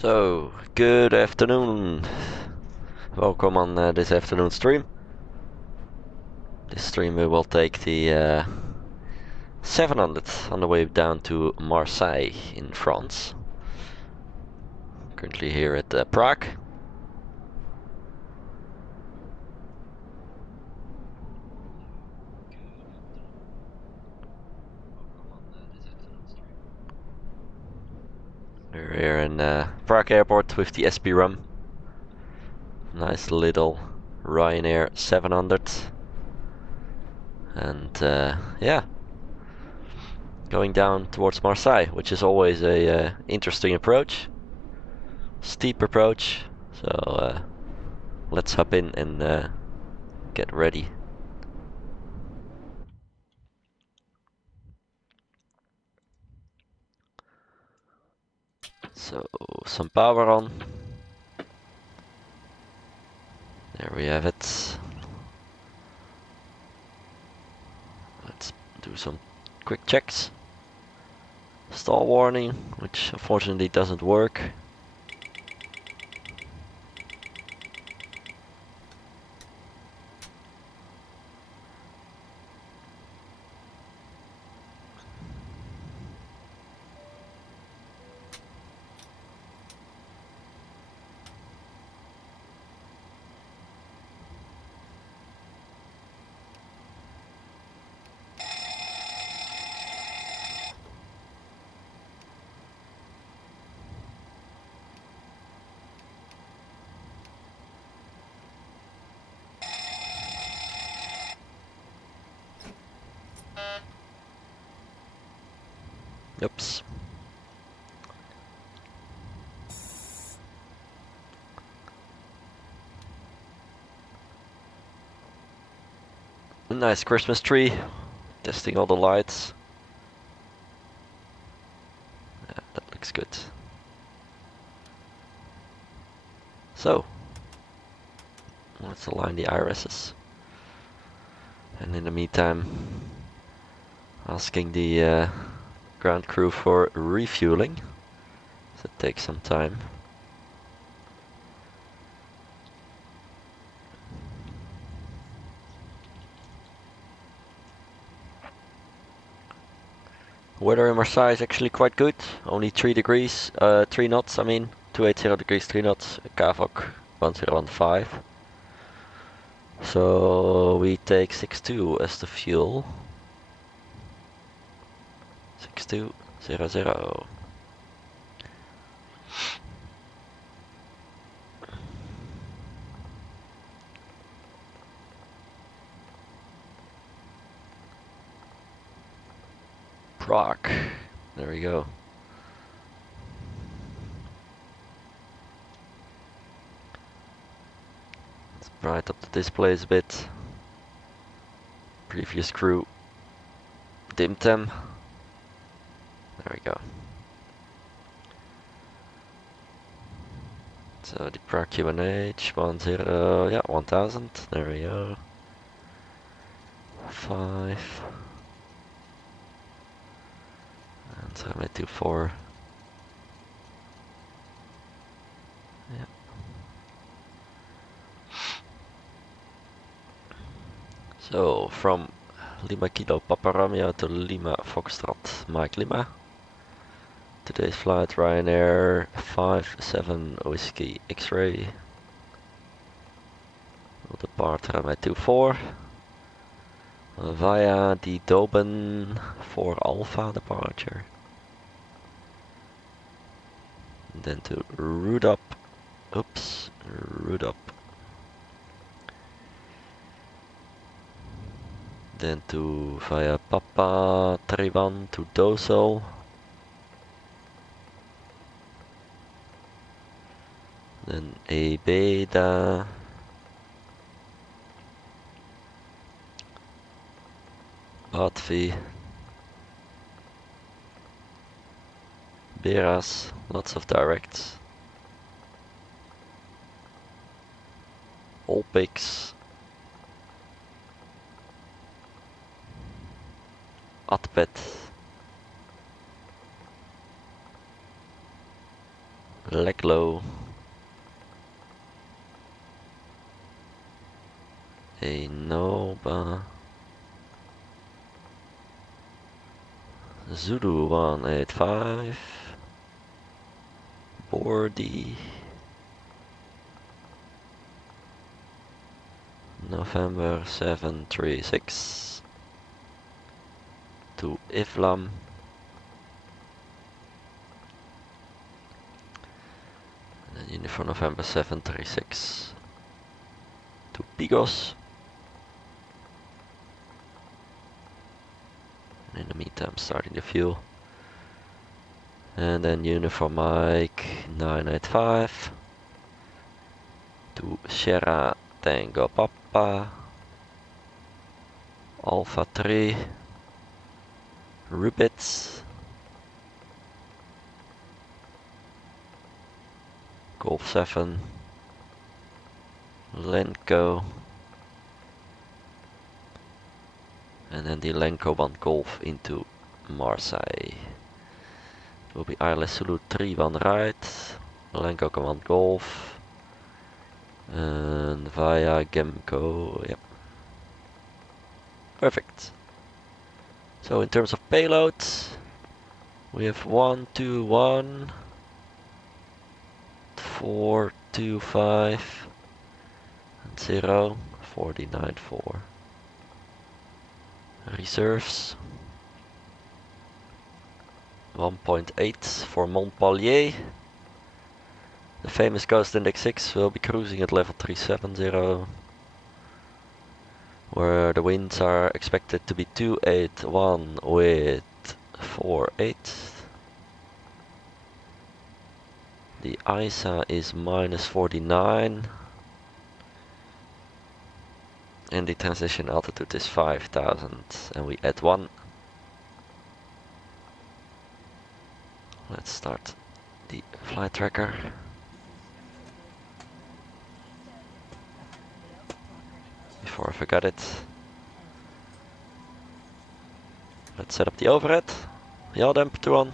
So, good afternoon. Welcome on this afternoon stream. This stream we will take the 700 on the way down to Marseille in France. Currently here at Prague. We're here in Prague airport with the SP-RUM. Nice little Ryanair 700. And yeah, going down towards Marseille, which is always a interesting approach. Steep approach. So let's hop in and get ready. So, some power on. There we have it. Let's do some quick checks. Stall warning, which unfortunately doesn't work. Oops. A nice Christmas tree. Testing all the lights. Yeah, that looks good. So, let's align the irises. And in the meantime, asking the ground crew for refueling. So it takes some time. Weather in Marseille is actually quite good. Only 3 degrees, 3 knots, I mean. 280 degrees, 3 knots. Kavok 1015. So we take 62 as the fuel. 6200. Prague. There we go. Let's brighten up the displays a bit. Previous crew dimmed them. There we go. So the Prague QNH 10, yeah, 1000. There we go. 5. And so I do 4. Yeah. So from Lima Kilo Papa Romeo to Lima Foxtrot Mike Lima. Today's flight Ryanair 57 Whiskey X-ray. We'll depart runway 24 via the Doben 4 Alpha departure. And then to Rudop. Oops, Rudop. Then to via Papa Trivan to Dosel. Then a Beta. Batvi. Beras, lots of directs. All picks. Atpet. leg low. A Nova. Zulu 185. Bordy. November 736. To Islam. And then uniform November 736. To Pigos. And in the meantime, starting the fuel. And then uniform Mike 985. To Sierra Tango Papa. Alpha 3. Rubits. Golf 7. Lenko. And then the Lenko 1 Golf into Marseille. It will be ILS Zulu 3 1 right. Lenko Command Golf. And via Gemco, yep. Perfect. So in terms of payload, we have 121, 425, and 0, 49.4. Reserves 1.8 for Montpellier. The famous Coast Index 6 will be cruising at level 370, where the winds are expected to be 281 with 48. The ISA is minus 49. And the transition altitude is 5,000, and we add 1. Let's start the flight tracker. Before I forget it, let's set up the overhead. Yaw damper on.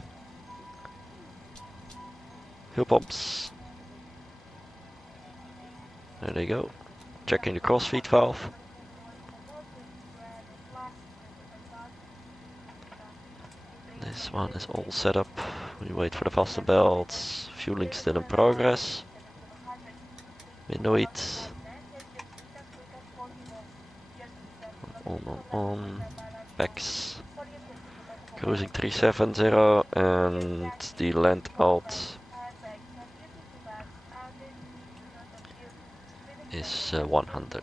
Fuel pumps. There they go. Checking the crossfeed valve. This one is all set up. We wait for the fasten belts. Fueling still in progress. Window heat. On. Packs. Cruising 370 and the land alt is 100.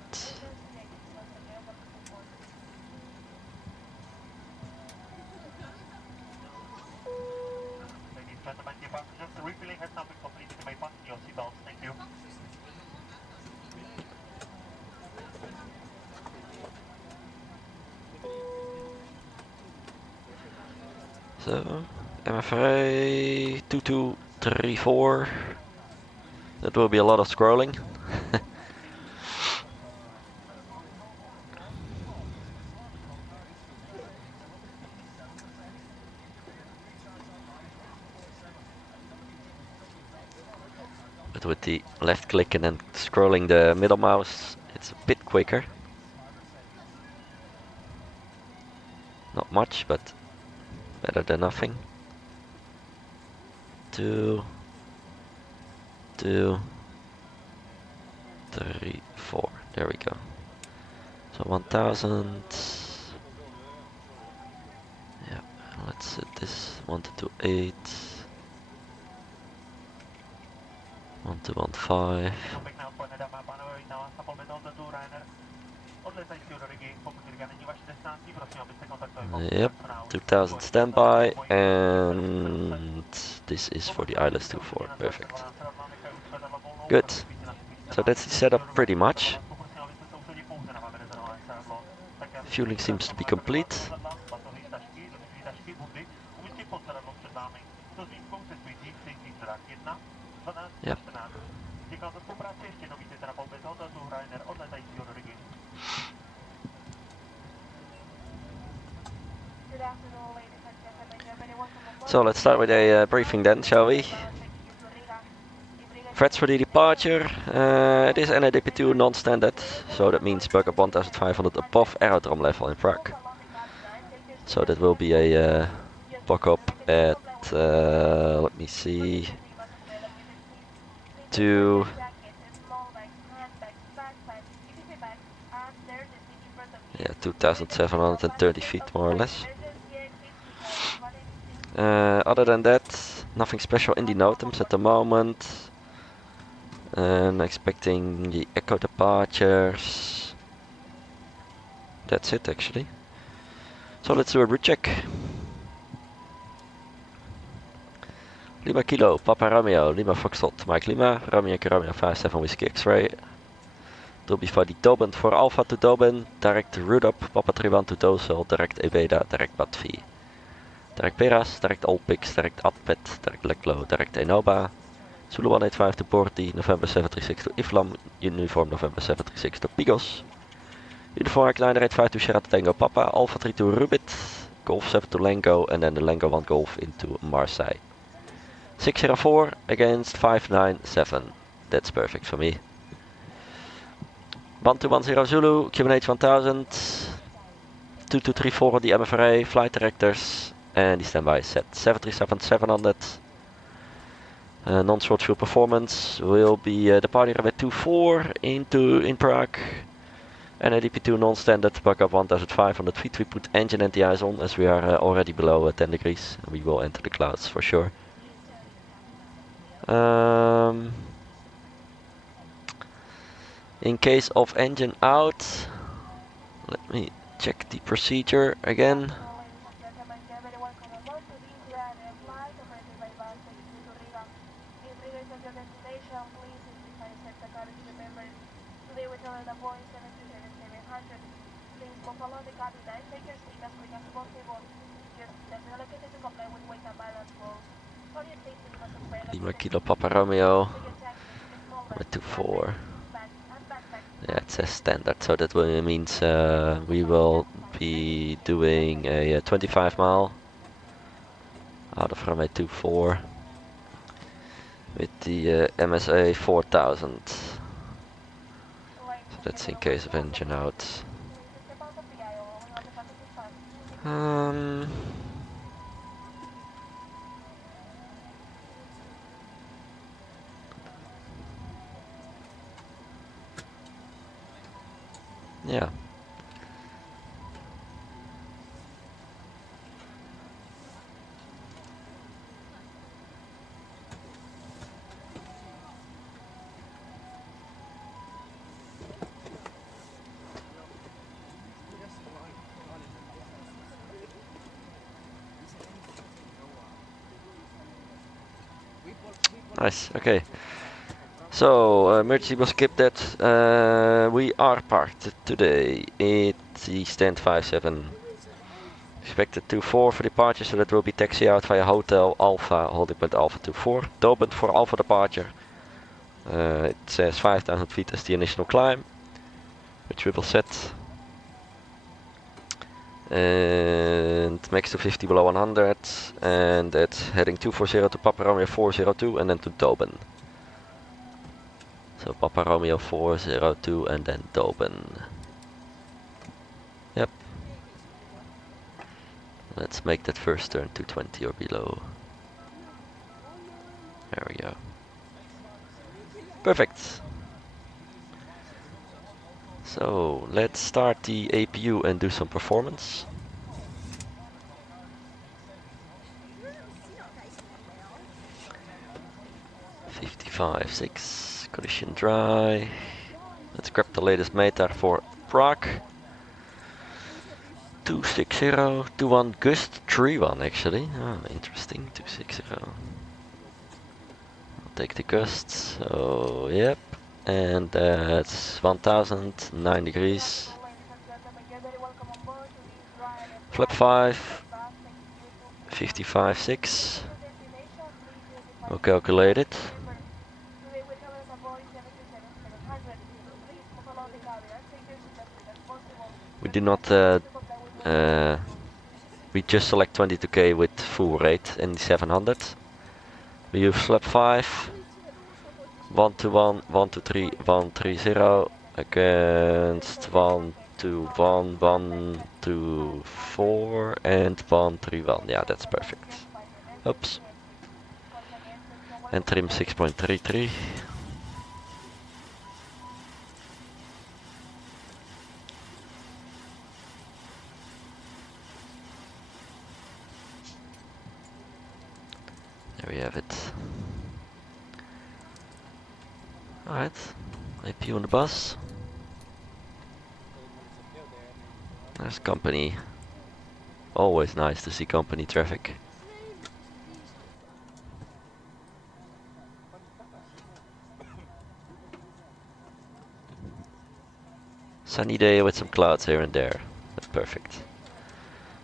So, MFRA 2234. That will be a lot of scrolling. But with the left click and then scrolling the middle mouse, it's a bit quicker. Not much, but better than nothing. 2, 2, 3, 4. There we go. So 1000. Yeah, let's set this 1228. 1215. Yep, 2000 standby, and this is for the ILS 24. Perfect. Good. So that's the setup pretty much. Fueling seems to be complete. Yep. So let's start with a briefing then, shall we? threats for the departure. It is NADP2 non-standard, so that means bug up 1500 above aerodrome level in Prague. So that will be a bug up at, let me see, 2,730 feet more or less. Other than that, nothing special in the NOTAMs at the moment. And expecting the echo departures. That's it actually. So let's do a route check. Lima Kilo, Papa Romeo, Lima Foxtrot, Mike Lima, Romeo Romeo 57 Whiskey X-Ray. Will be for the Doben for Alpha to Doben, direct route up, Papa 31 to Dosel, direct Ebeda, direct Batvi. Direct Peras, direct Olpix, direct Atpet, direct Leklo, direct Enoba. Zulu 185 to Borti, November 736 to Iflam, Uniform November 736 to Pigos. Uniform Kleiner 85 to Sierra Tango Papa, Alpha 3 to Rubit, Golf 7 to Lengo, and then the Lengo 1 Golf into Marseille. 604 against 597, that's perfect for me. 1210 Zulu, QNH 1000, 2234 the MFRA, flight directors, and the standby is set. 737-700. Non-short fuel performance will be departing runway 24 in Prague. NADP2 non-standard, bug up 1500 feet. We put engine anti-ice on as we are already below 10 degrees. We will enter the clouds for sure. In case of engine out, let me check the procedure again. Lima Kilo Papa Romeo, 24. Yeah, it says standard, so that means we will be doing a 25 mile out of runway 24 with the MSA 4000. So that's in case of engine out. Yeah. Nice, okay. So, emergency was skipped that. We are parked today at the stand 57. Expected 24 for departure, so that will be taxi out via Hotel Alpha, holding point Alpha 24. Doben for Alpha departure. It says 5,000 feet as the initial climb, which we will set. And max to 50 below 100, and that's heading 240 to Papa Romeo 402 and then to Doben. So Papa Romeo 402 and then Doben. Yep. Let's make that first turn 220 or below. There we go. Perfect. So let's start the APU and do some performance. $55.6, condition dry. Let's grab the latest METAR for Prague. 260, 21 gust 31 actually. Oh, interesting, 260. I'll take the gust, so yep. And that's 1009 degrees. Flap 5, 55.6. We'll calculate it. We do not, we just select 22k with full rate in the 700. We use flap 5. 121, 123, 130 against 121, 124 and 131. Yeah, that's perfect. Oops. And trim 6.33. There we have it. Alright, AP on the bus. There's company. Always nice to see company traffic. Sunny day with some clouds here and there. That's perfect.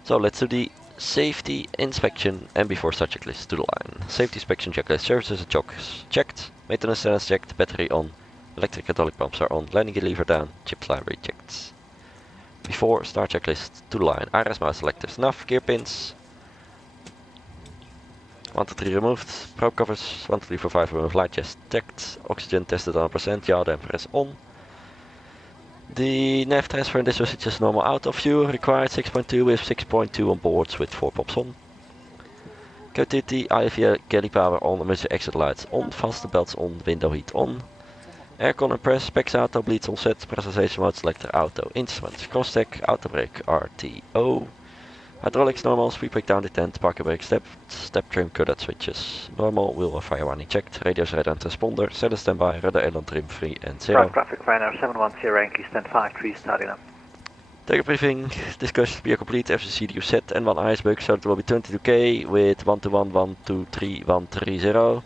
So let's do the safety inspection and before start checklist to the line. Safety inspection checklist. Services and chocks checked. Maintenance standards checked. Battery on. Electric hydraulic pumps are on. Landing gear lever down. Chip library checked. Before start checklist to the line. IRS mouse selectives. Nav gear pins. 1 to 3 removed. Probe covers. 1 to 3 for 5 removed. Light chest checked. Oxygen tested 100%. Yaw damper is on. The nav transfer in this was just normal auto fuel. Required 6.2 with 6.2 on boards with 4 pops on. Connectivity, IFE, galley power on, emergency exit lights on, faster belts on, window heat on. Aircon and press, specs auto, bleeds on set, pressurization mode, selector auto, instruments, cross tech, auto brake, RTO. Hydraulics normal, speed brake down detent, parking brake step trim, cutout switches. Normal, wheel or fire warning checked, radios radar and transponder, sailor standby, rudder aileron trim 3 and 0. Prague traffic, Ryanair 710, Yankee stand 53, starting up. Take a briefing, discussions be complete, FCC you set and 1 iceberg, so it will be 22k with 121, 123, 130.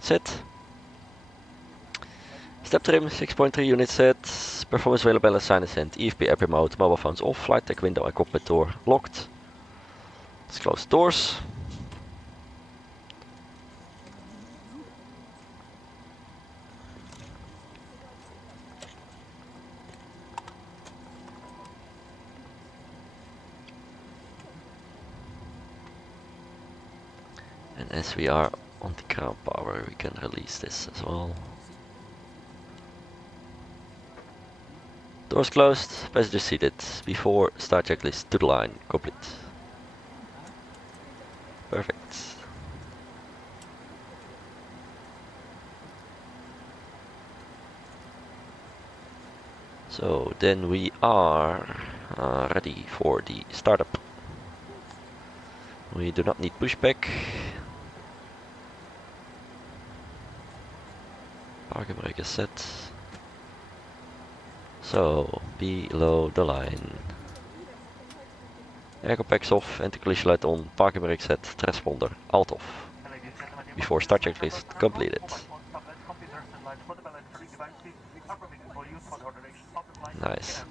Set. Step trim, 6.3 units set, performance available sign is sent, EFP airplane mode, mobile phones off, flight deck window and cockpit door locked. Let's close doors. And as we are on the ground power, we can release this as well. Doors closed, passengers seated. Before start checklist to the line, complete. Perfect. So then we are ready for the startup. We do not need pushback. Parking brake is set. So, below the line. Airco packs off, anti-collision light on, parking brake set, transponder, alt off. Before start checklist completed. Nice.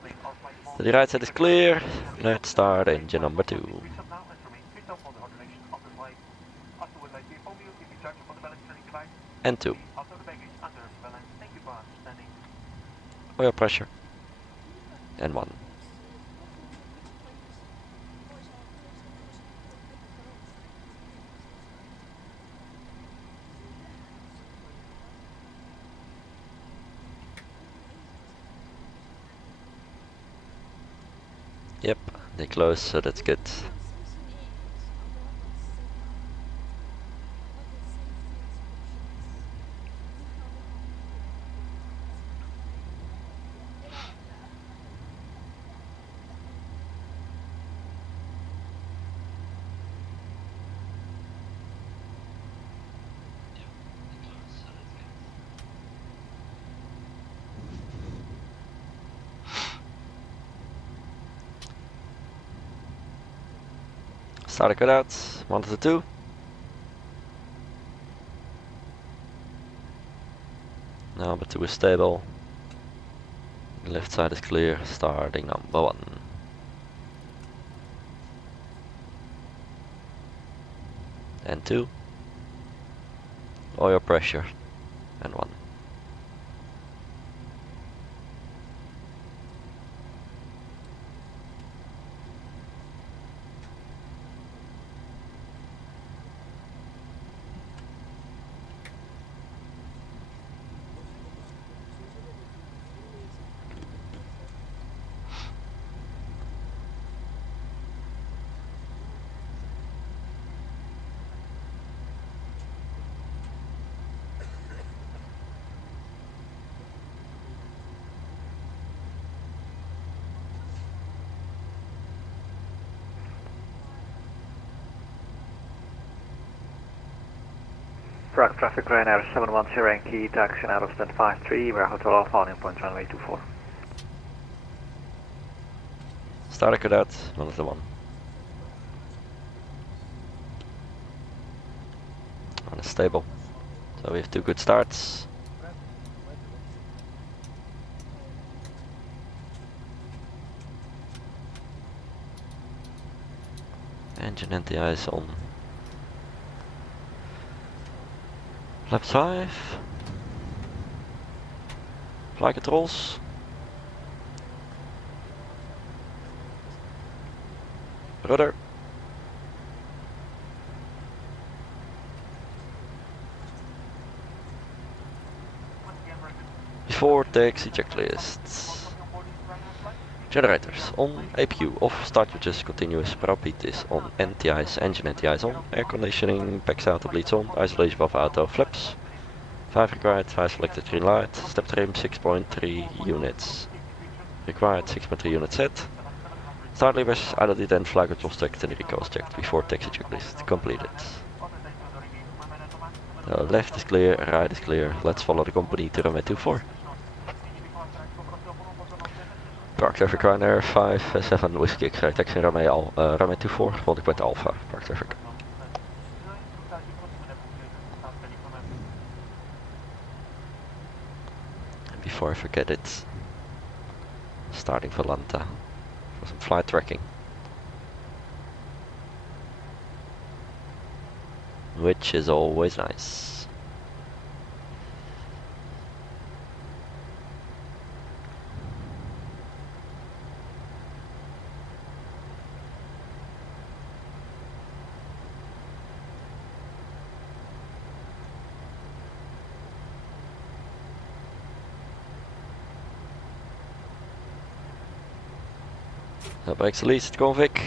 So the right side is clear. Let's start engine number 2. And 2. Oil pressure. And 1. Yep, they close, so that's good. Starter cutouts, 1 to 2. Number 2 is stable. The left side is clear, starting number 1. And 2. Oil pressure, and 1. Prague traffic Ryanair 710 Yankee, taxi out of stand 53, we're Hotel Alpha on point runway 24. Starting cadet, 101. And it's stable. So we have 2 good starts. Engine NTI is on. Flaps 5. Flight controls. Rudder. Before taxi checklists. Generators on, APU off, start switches continuous, prop heat is on, NTIs, engine NTIs on, air conditioning, packs out, bleeds on, isolation above auto, flaps. 5 required, 5 selected, green light, step trim 6.3 units. Required 6.3 units set. Start levers, idle then flight controls checked and recalls checked before taxi checklist completed. Left is clear, right is clear, let's follow the company to runway 24. Prague traffic Ryanair 57 Whiskey X-ray taxi runway 24, holding point Alpha, Prague traffic. And before I forget it, starting for Lanta for some flight tracking. Which is always nice. That brakes released, convic.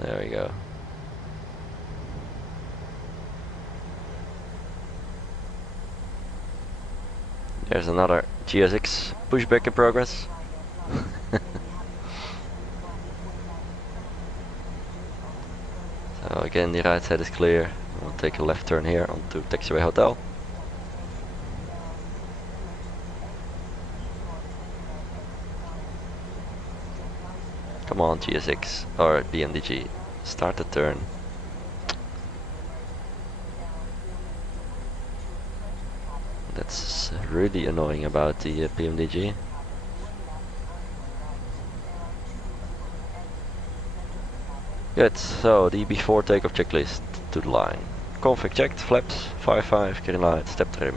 There we go. There's another GSX pushback in progress. So again, the right side is clear. We'll take a left turn here onto Taxiway Hotel. Come on, GSX or BMDG, start the turn. That's really annoying about the BMDG. Good, so the before takeoff checklist to the line. Config checked, flaps, 5.5, green light, step trim,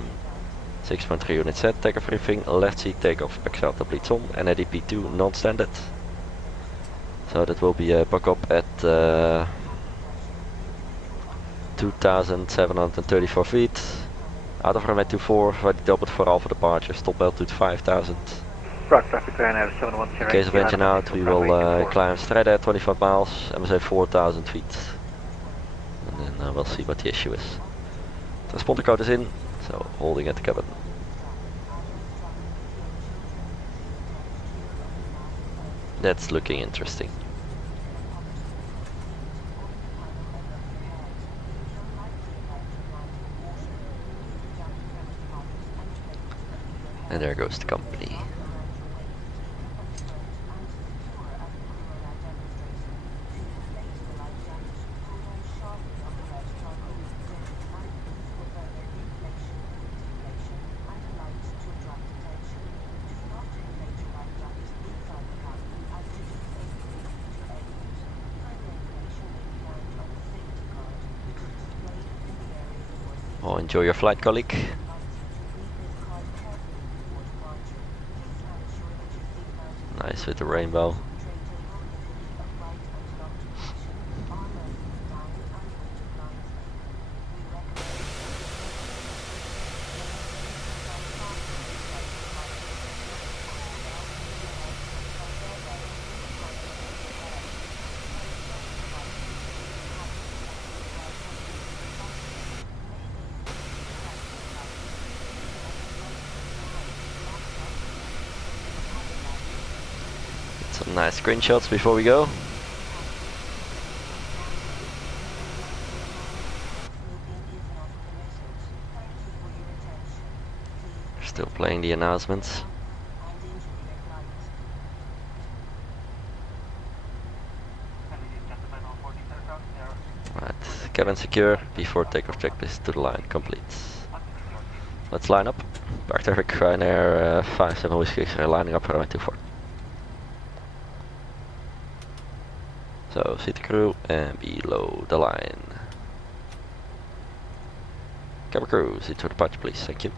6.3 units set, takeoff briefing, left seat takeoff, backside the bleeds on, and ADP2 non-standard. So that will be a buck up at 2,734 feet. Out of runway 24, ready doubled for Alpha departure, stop altitude 5,000. Prague traffic Ryanair 710. In case of engine out, we will climb straight at 25 miles and we say 4,000 feet. And then we'll see what the issue is. Transponder code is in, so holding at the cabin. That's looking interesting. And there goes the company. Oh, enjoy your flight, colleague. Nice with the rainbow. Some nice screenshots before we go. Still playing the announcements. Right, cabin secure, before takeoff checklist to the line complete. Let's line up. Parked Eric, Ryanair 57 Whiskey X-ray, lining up for runway 24. So, seat the crew and below the line. Cabin crew, seat for departure please, thank you.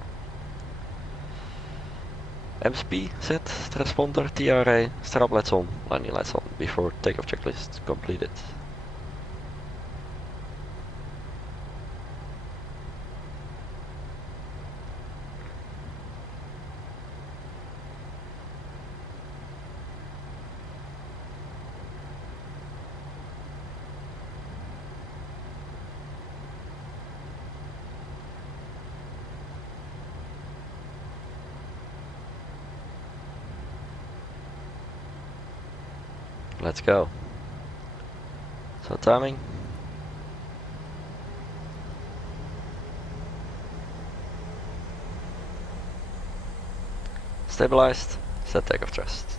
MSP set, transponder, TRA, strap lights on, landing lights on, before takeoff checklist completed. Let's go. So timing. Stabilized. Set takeoff thrust.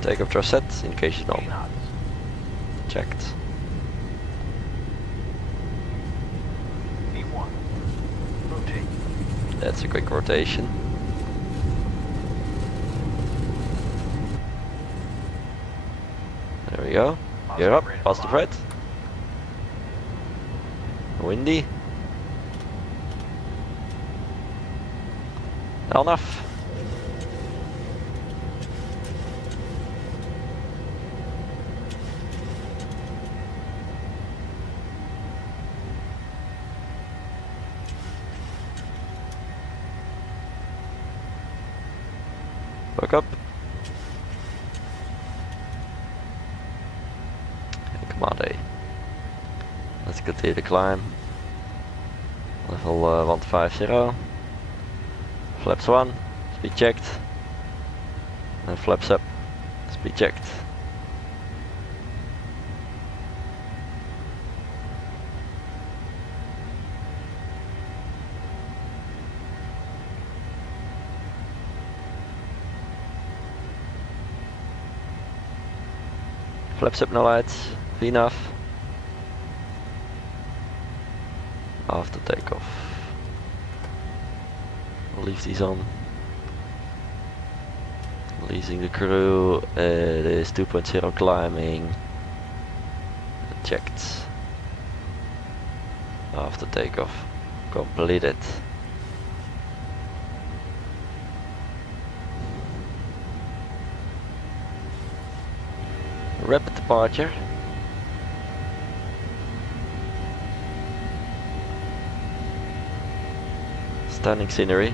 Takeoff thrust set. Indication on. Checked. That's a quick rotation. There we go. Gear up, positive right. Windy. Enough. Back up. And command A. Let's continue the climb. Level 150. Flaps 1. Speed checked. And flaps up. Speed checked. Flaps up, no lights. VNAV. After takeoff. We'll leave these on. Releasing the crew. It is 2.0 climbing. Checked. After takeoff. Completed. Rapid departure. Stunning scenery.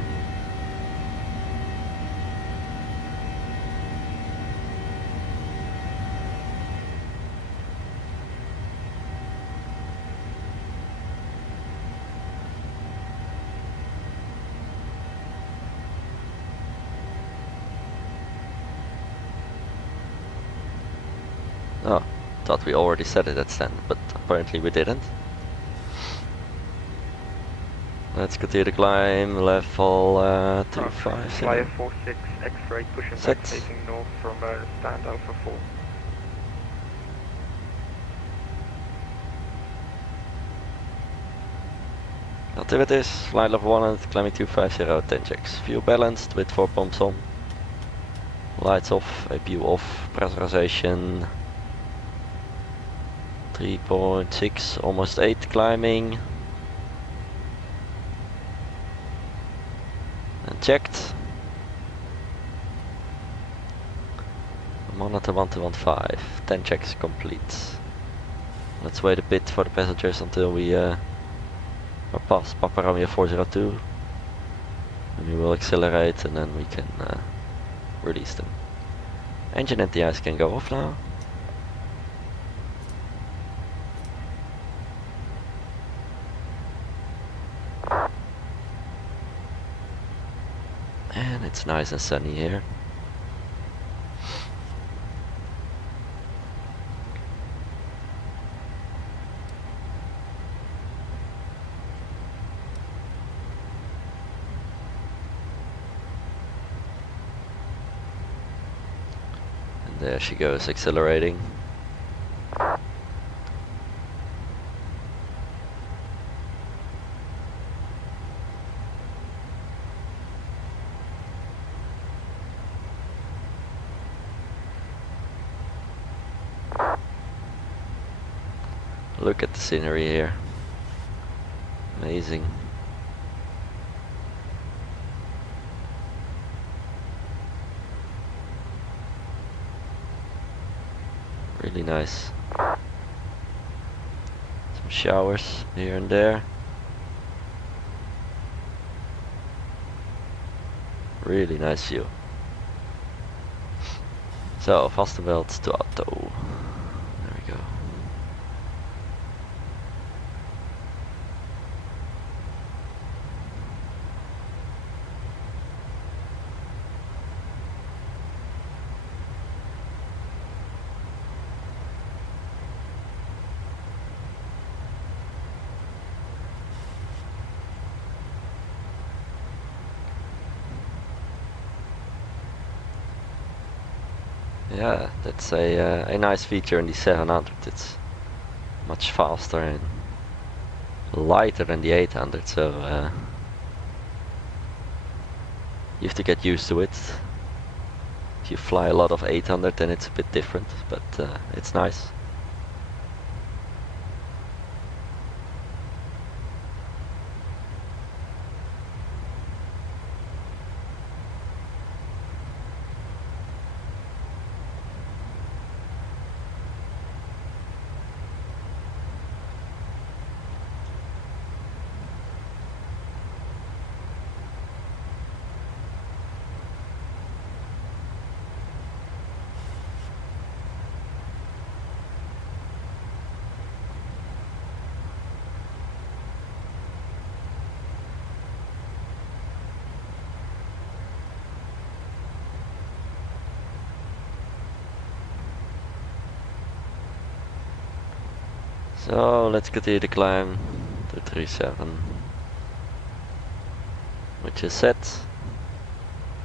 Oh, thought we already said it at stand, but apparently we didn't. Let's continue the climb, level 250. Flyer 46, X-ray, pushing back, facing north from stand Alpha 4. Activities, flight level 100, climbing 250, 10 checks. Fuel balanced with 4 pumps on. Lights off, APU off, pressurization 3.6, almost 8 climbing. And checked. Monitor 1215, 10 checks complete. Let's wait a bit for the passengers until we are past Papa Romeo 402. And we will accelerate and then we can release them. Engine anti-ice can go off now. And it's nice and sunny here. There she goes, accelerating. Look at the scenery here. Amazing. Really nice. Some showers here and there. Really nice view. So, vastenveld to auto. There we go. Yeah, that's a nice feature in the 700. It's much faster and lighter than the 800, so you have to get used to it. If you fly a lot of 800, then it's a bit different, but it's nice. So let's continue the climb to 37, which is set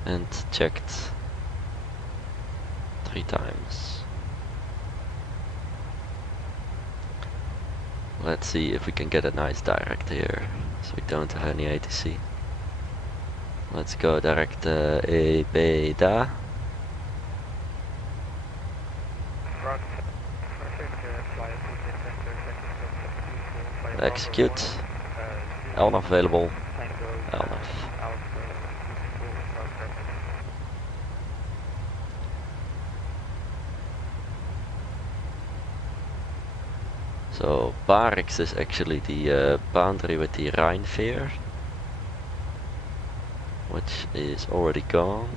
and checked 3 times. Let's see if we can get a nice direct here, so we don't have any ATC. Let's go direct Ebeda. Execute. LNAV available. LNAV. So Barracks is actually the boundary with the Ryanair, which is already gone.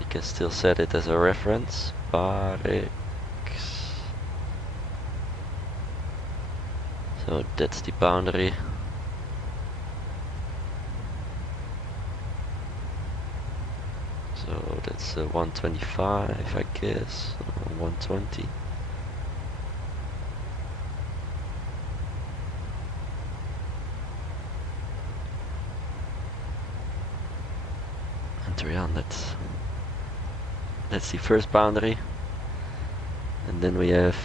You can still set it as a reference. Barracks. So that's the boundary. So that's 125, I guess, 120. And 300. That's the first boundary. And then we have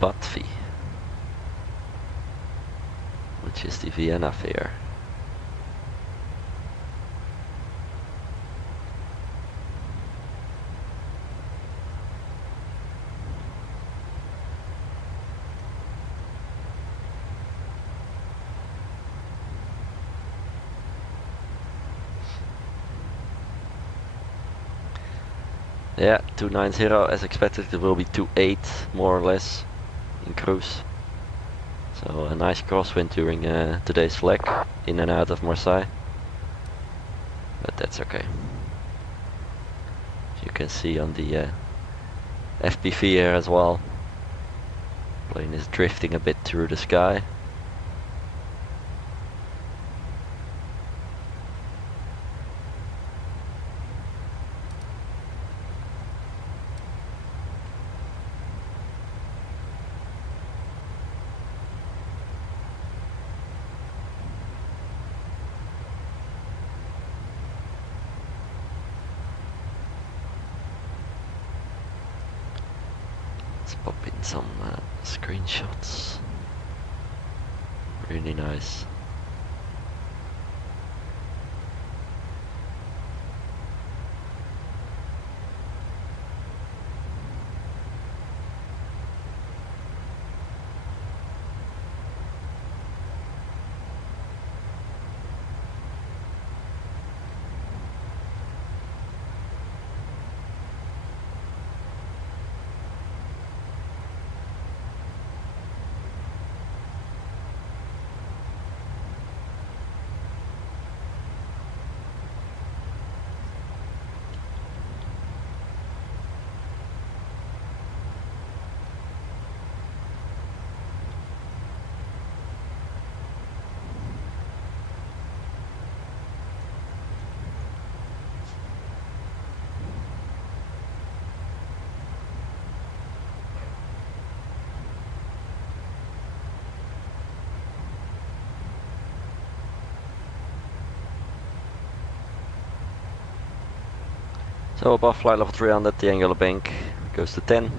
Batvi, which is the Vienna fair. Yeah, 290 as expected. It will be 28 more or less in cruise. So a nice crosswind during today's flag in and out of Marseille, but that's okay. As you can see on the FPV here as well, plane is drifting a bit through the sky. Let's pop in some screenshots. Really nice. So above flight level 300, the angular bank goes to 10.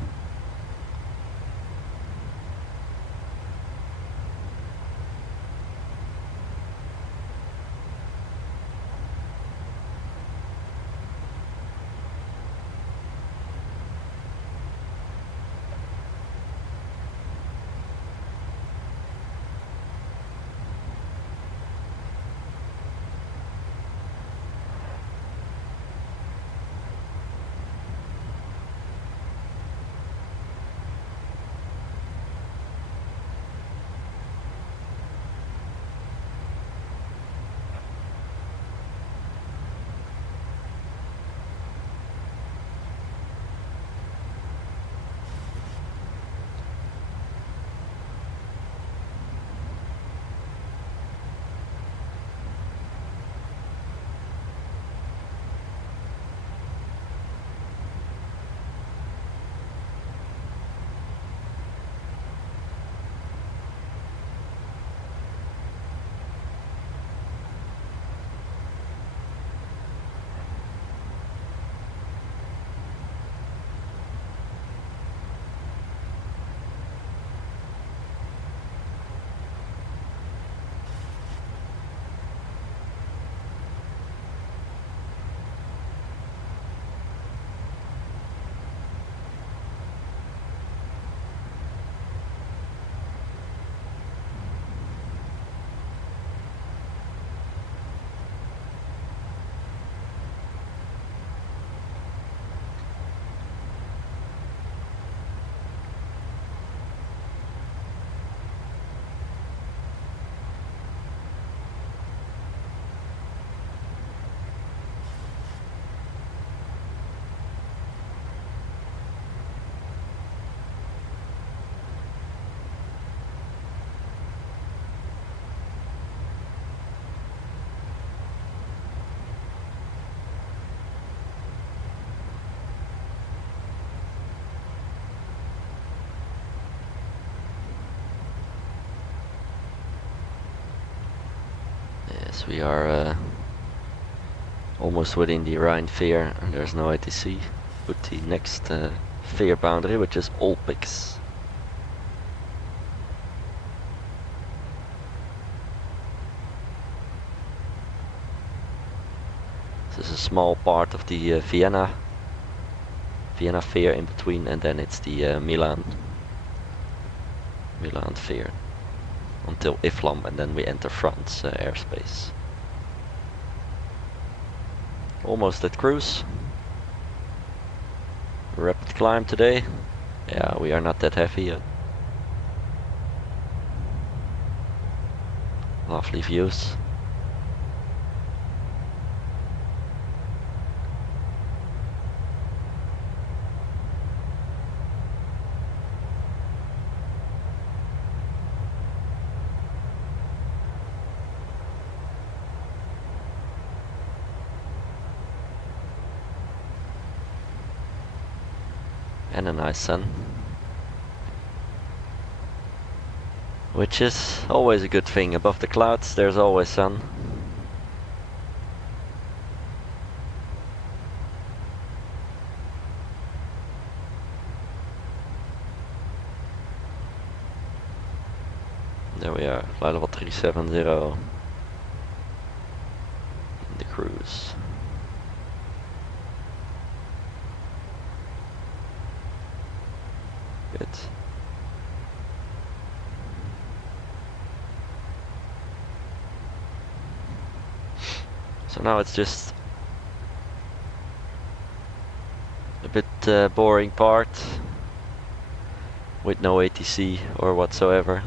Yes, we are almost within the Rhine Veer. There's no ATC. Put the next Veer boundary, which is Olpix. This is a small part of the Vienna Veer in between, and then it's the Milan Veer until Iflam, and then we enter France airspace. Almost at cruise. Rapid climb today. Yeah, we are not that heavy yet. Lovely views. And a nice sun, which is always a good thing. Above the clouds there's always sun. flight level 370 in the cruise. Good. So now it's just a bit boring part with no ATC or whatsoever.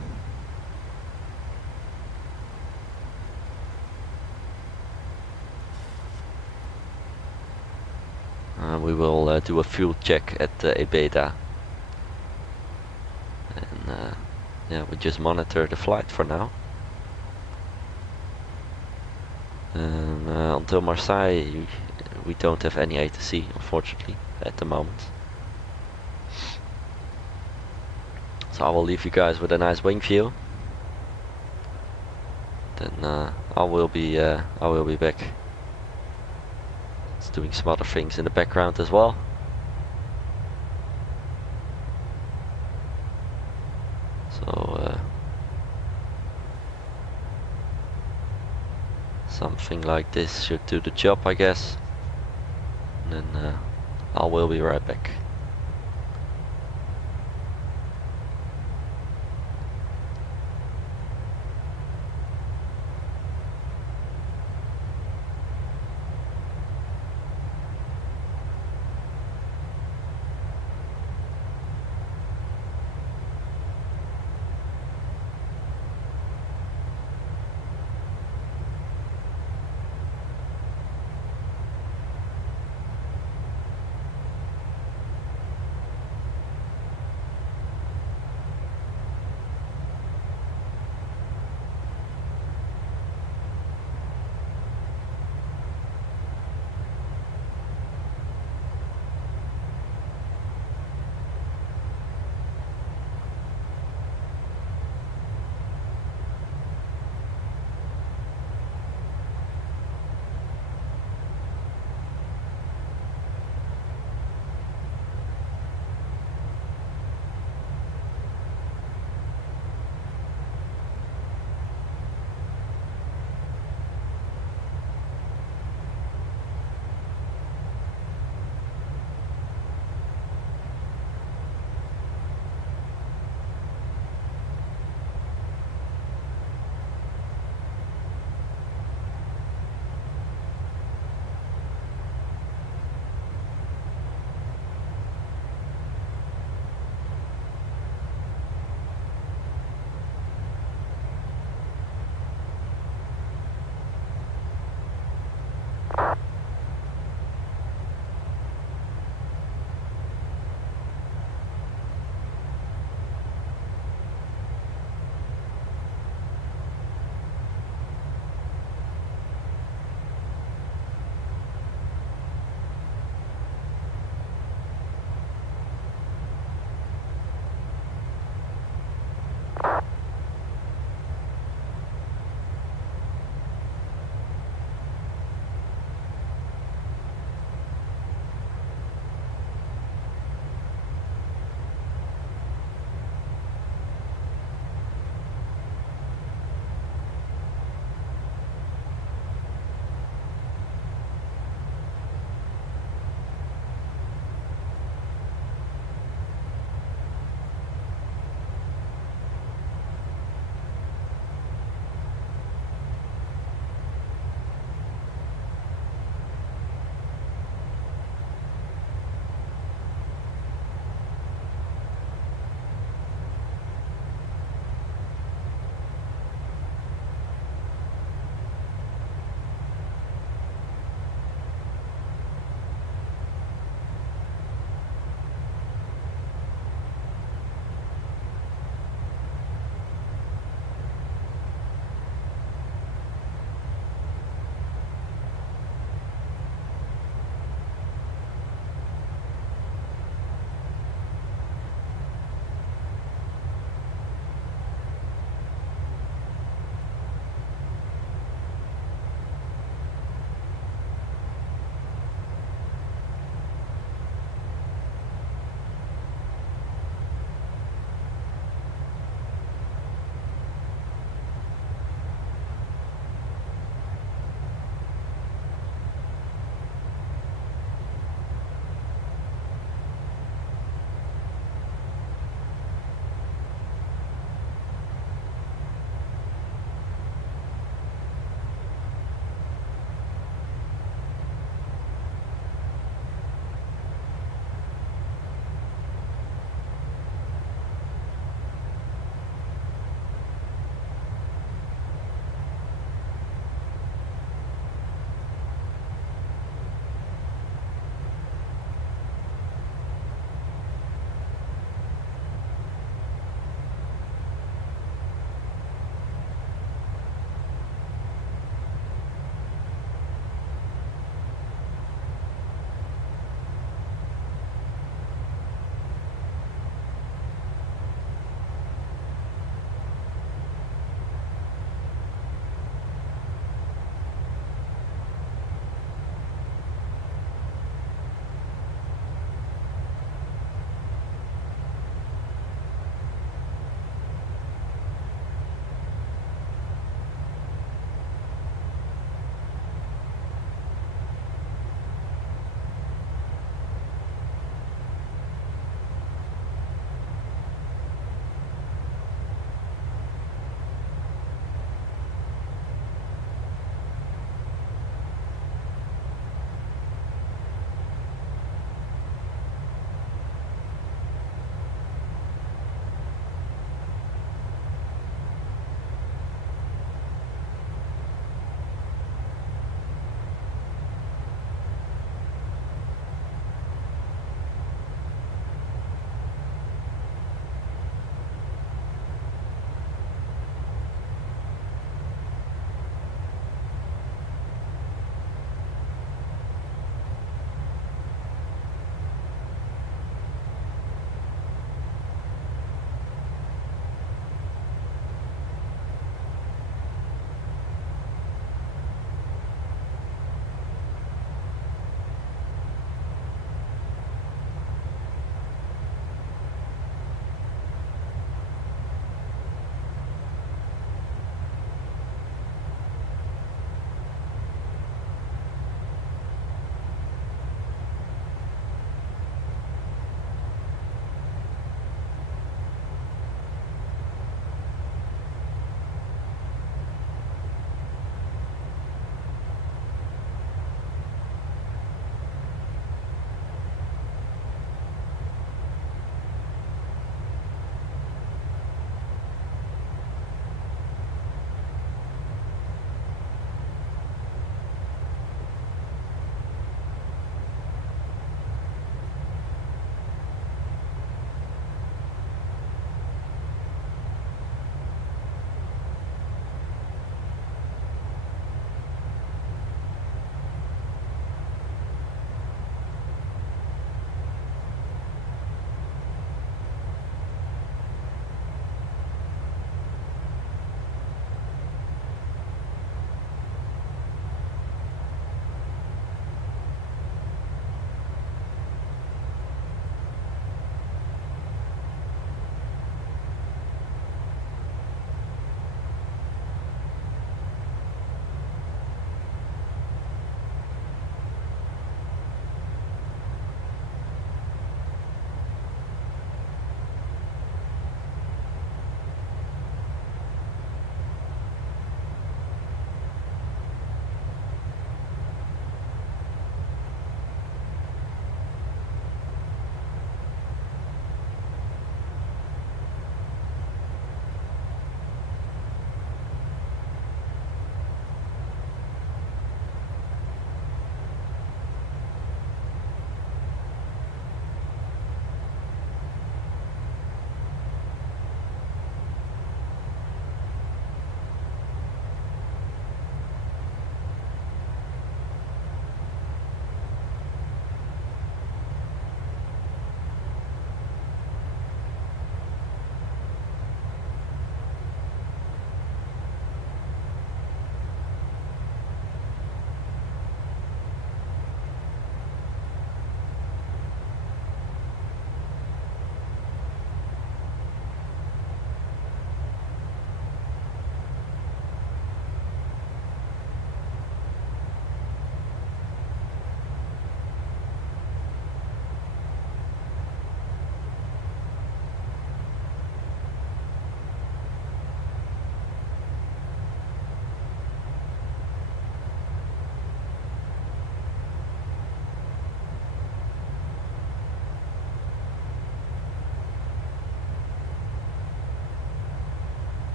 We will do a fuel check at a beta, and yeah, we just monitor the flight for now. And until Marseille, we don't have any ATC, unfortunately, at the moment. So I will leave you guys with a nice wing view. Then I will be back. It's doing some other things in the background as well. So something like this should do the job, I guess. And then I will be right back.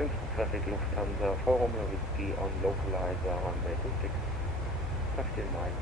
Instance traffic Lufthansa 4 Romeo Whiskey on localizer runway 26, 15 miles.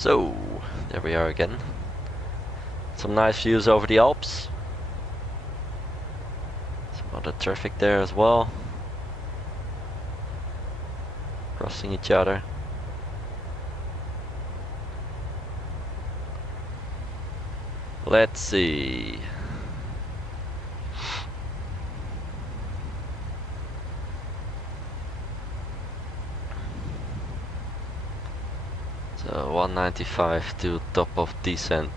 So, there we are again. Some nice views over the Alps. Some other traffic there as well. Crossing each other. Let's see. So 195 to top of descent.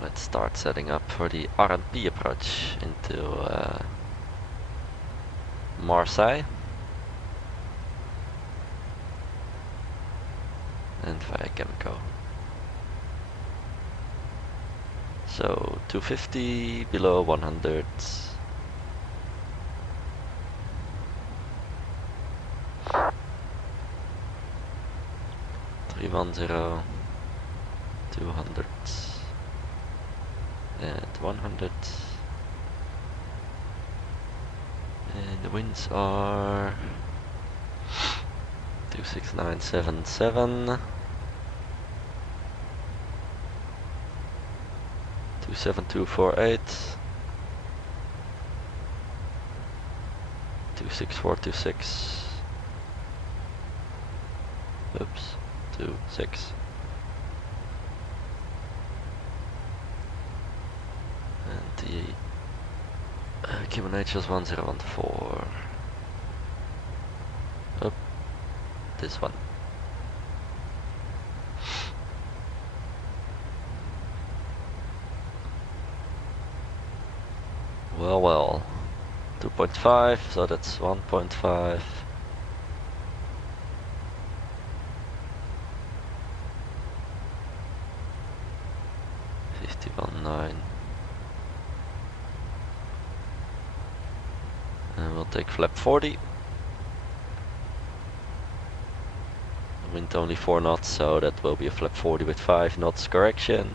Let's start setting up for the RNP approach into Marseille. And via Chemico. So 250 below 100. 310, 200 and 100. And the winds are 26977, 27248, 26426. Oops. 26. And the QNH is 1014. Oh, this one. Well, 2.5, so that's 1.5. 51.9. And we'll take flap 40. Wind only 4 knots, so that will be a flap 40 with 5 knots correction.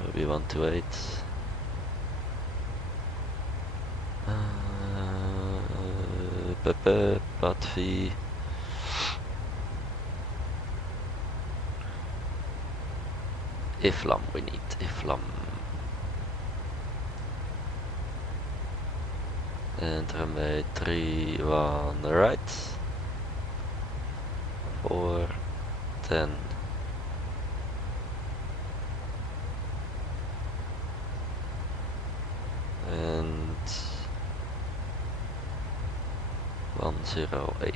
Will be 128. Patvi. Iflam, we need Iflam. And runway 31 right. 4, 10. And 108.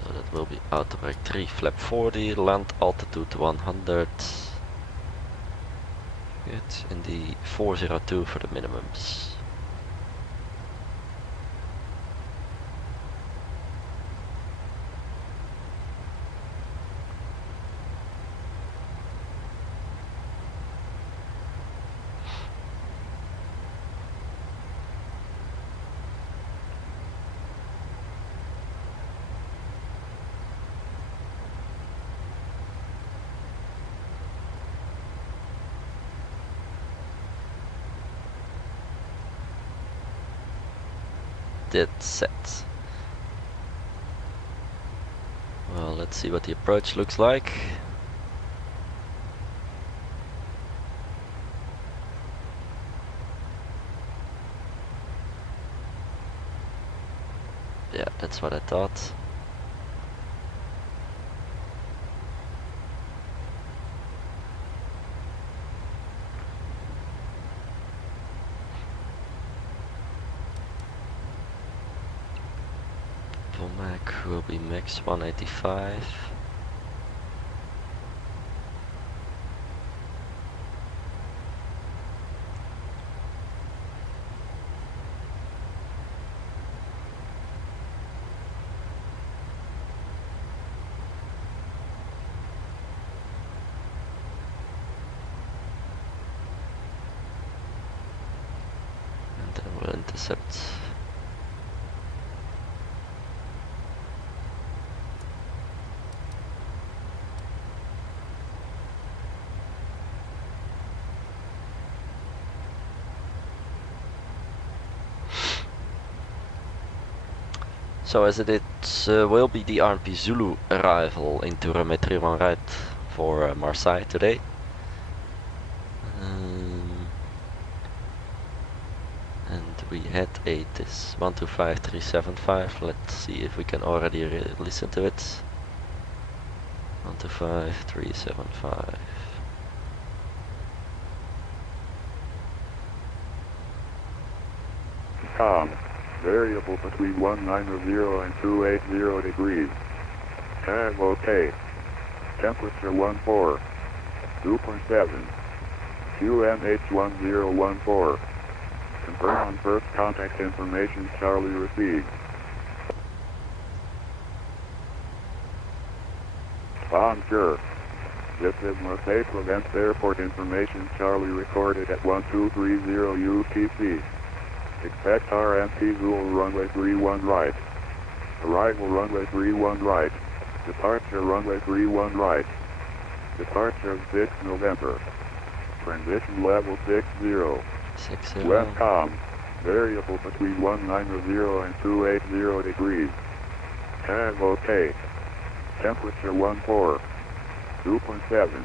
So that will be autobrake 3, flap 40, land altitude 100. Good, in the 402 for the minimums. Dead set. Well, let's see what the approach looks like. Yeah, that's what I thought. Vomac will be max 185. And then we'll intercept. So as it will be the RMP Zulu arrival into runway 31 right for Marseille today. And we had this 125375. Let's see if we can already listen to it. 125375. Com. Variable between 190 and 280 degrees. Tag OK. Temperature 14. 2.7. QNH1014. Confirm on first contact information Charlie received. Bonjour. This is Marseille Provence Airport information Charlie recorded at 1230 UTC. Expect RMP Zulu runway 31 right. Arrival runway 31 right. Departure runway 31 right. Departure 6 November. Transition level 60. 60. Westcom. Variable between 190 and 280 degrees. Tag OK. Temperature 14. 2.7.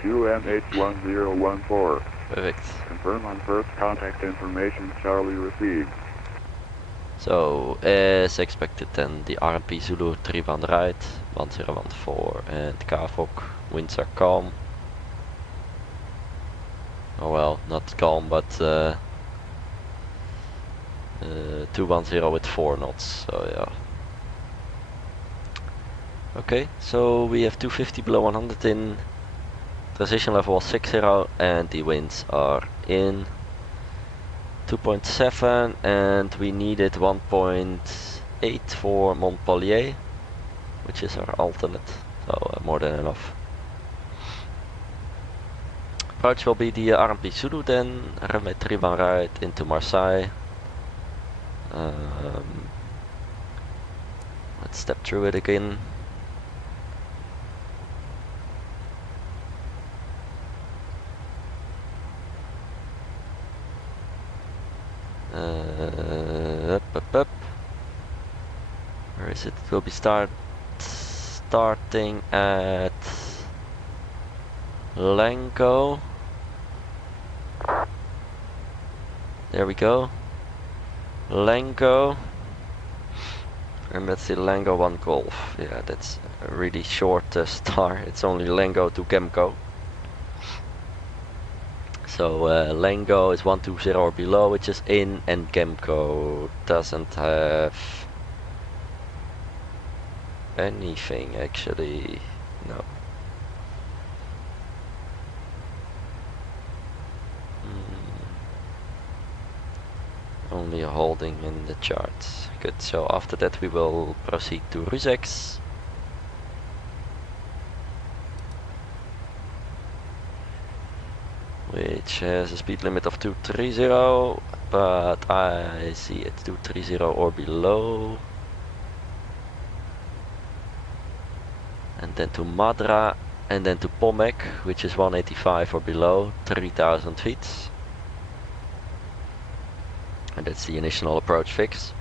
QNH1014. Perfect. Confirm on first contact information Charlie received. So as expected then the RMP Zulu 31 right, 1014 and KFOC, winds are calm. Oh well, not calm but 210 with 4 knots, so yeah. Okay, so we have 250 below 100 in, transition level was 60 and the winds are in 2.7 and we needed 1.8 for Montpellier, which is our alternate, so more than enough. Approach will be the RMP Zulu then, runway 31 right into Marseille. Let's step through it again. Up. Where is it? It will be starting at Lango. There we go. Lango. And that's the Lango 1 Golf. Yeah, that's a really short start. It's only Lango to Gemco. So Lango is 120 or below, which is in, and Gemco doesn't have anything actually. No. Only a holding in the charts. Good. So after that we will proceed to Ruzex. Which has a speed limit of 230, but I see it's 230 or below. And then to Madra, and then to Pomek, which is 185 or below, 3000 feet. And that's the initial approach fix.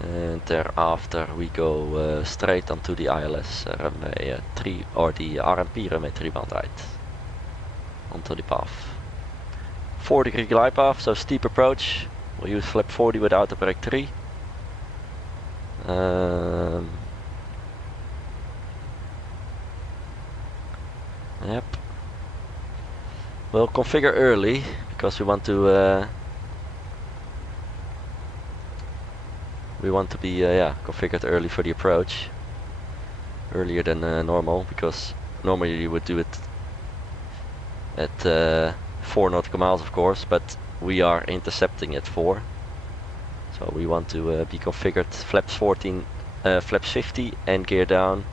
And thereafter we go straight onto the ILS runway 3 or the RMP runway 31 right onto the path. 4-degree glide path, so steep approach. We'll use flap 40 with outer brake 3. Yep. We'll configure early because we want to be configured early for the approach, earlier than normal, because normally you would do it at 4 nautical miles of course, but we are intercepting at 4, so we want to be configured flaps 14, flaps 50 and gear down,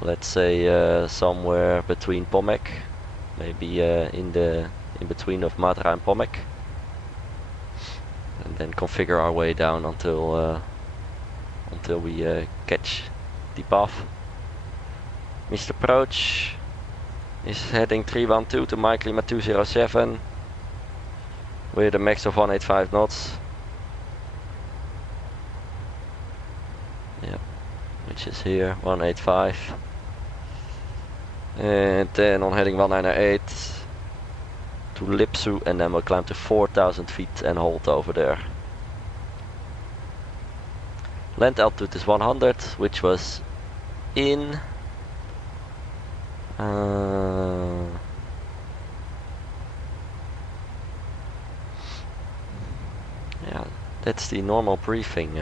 let's say somewhere between Pomek, maybe in between of Madra and Pomek. And then configure our way down until we catch the path. Mr. Approach is heading 312 to Mike Lima 207. with a max of 185 knots. Yep, which is here, 185. And then on heading 1908 to Lipsu, and then we'll climb to 4,000 feet and hold over there. Land altitude is 100, which was in yeah, that's the normal briefing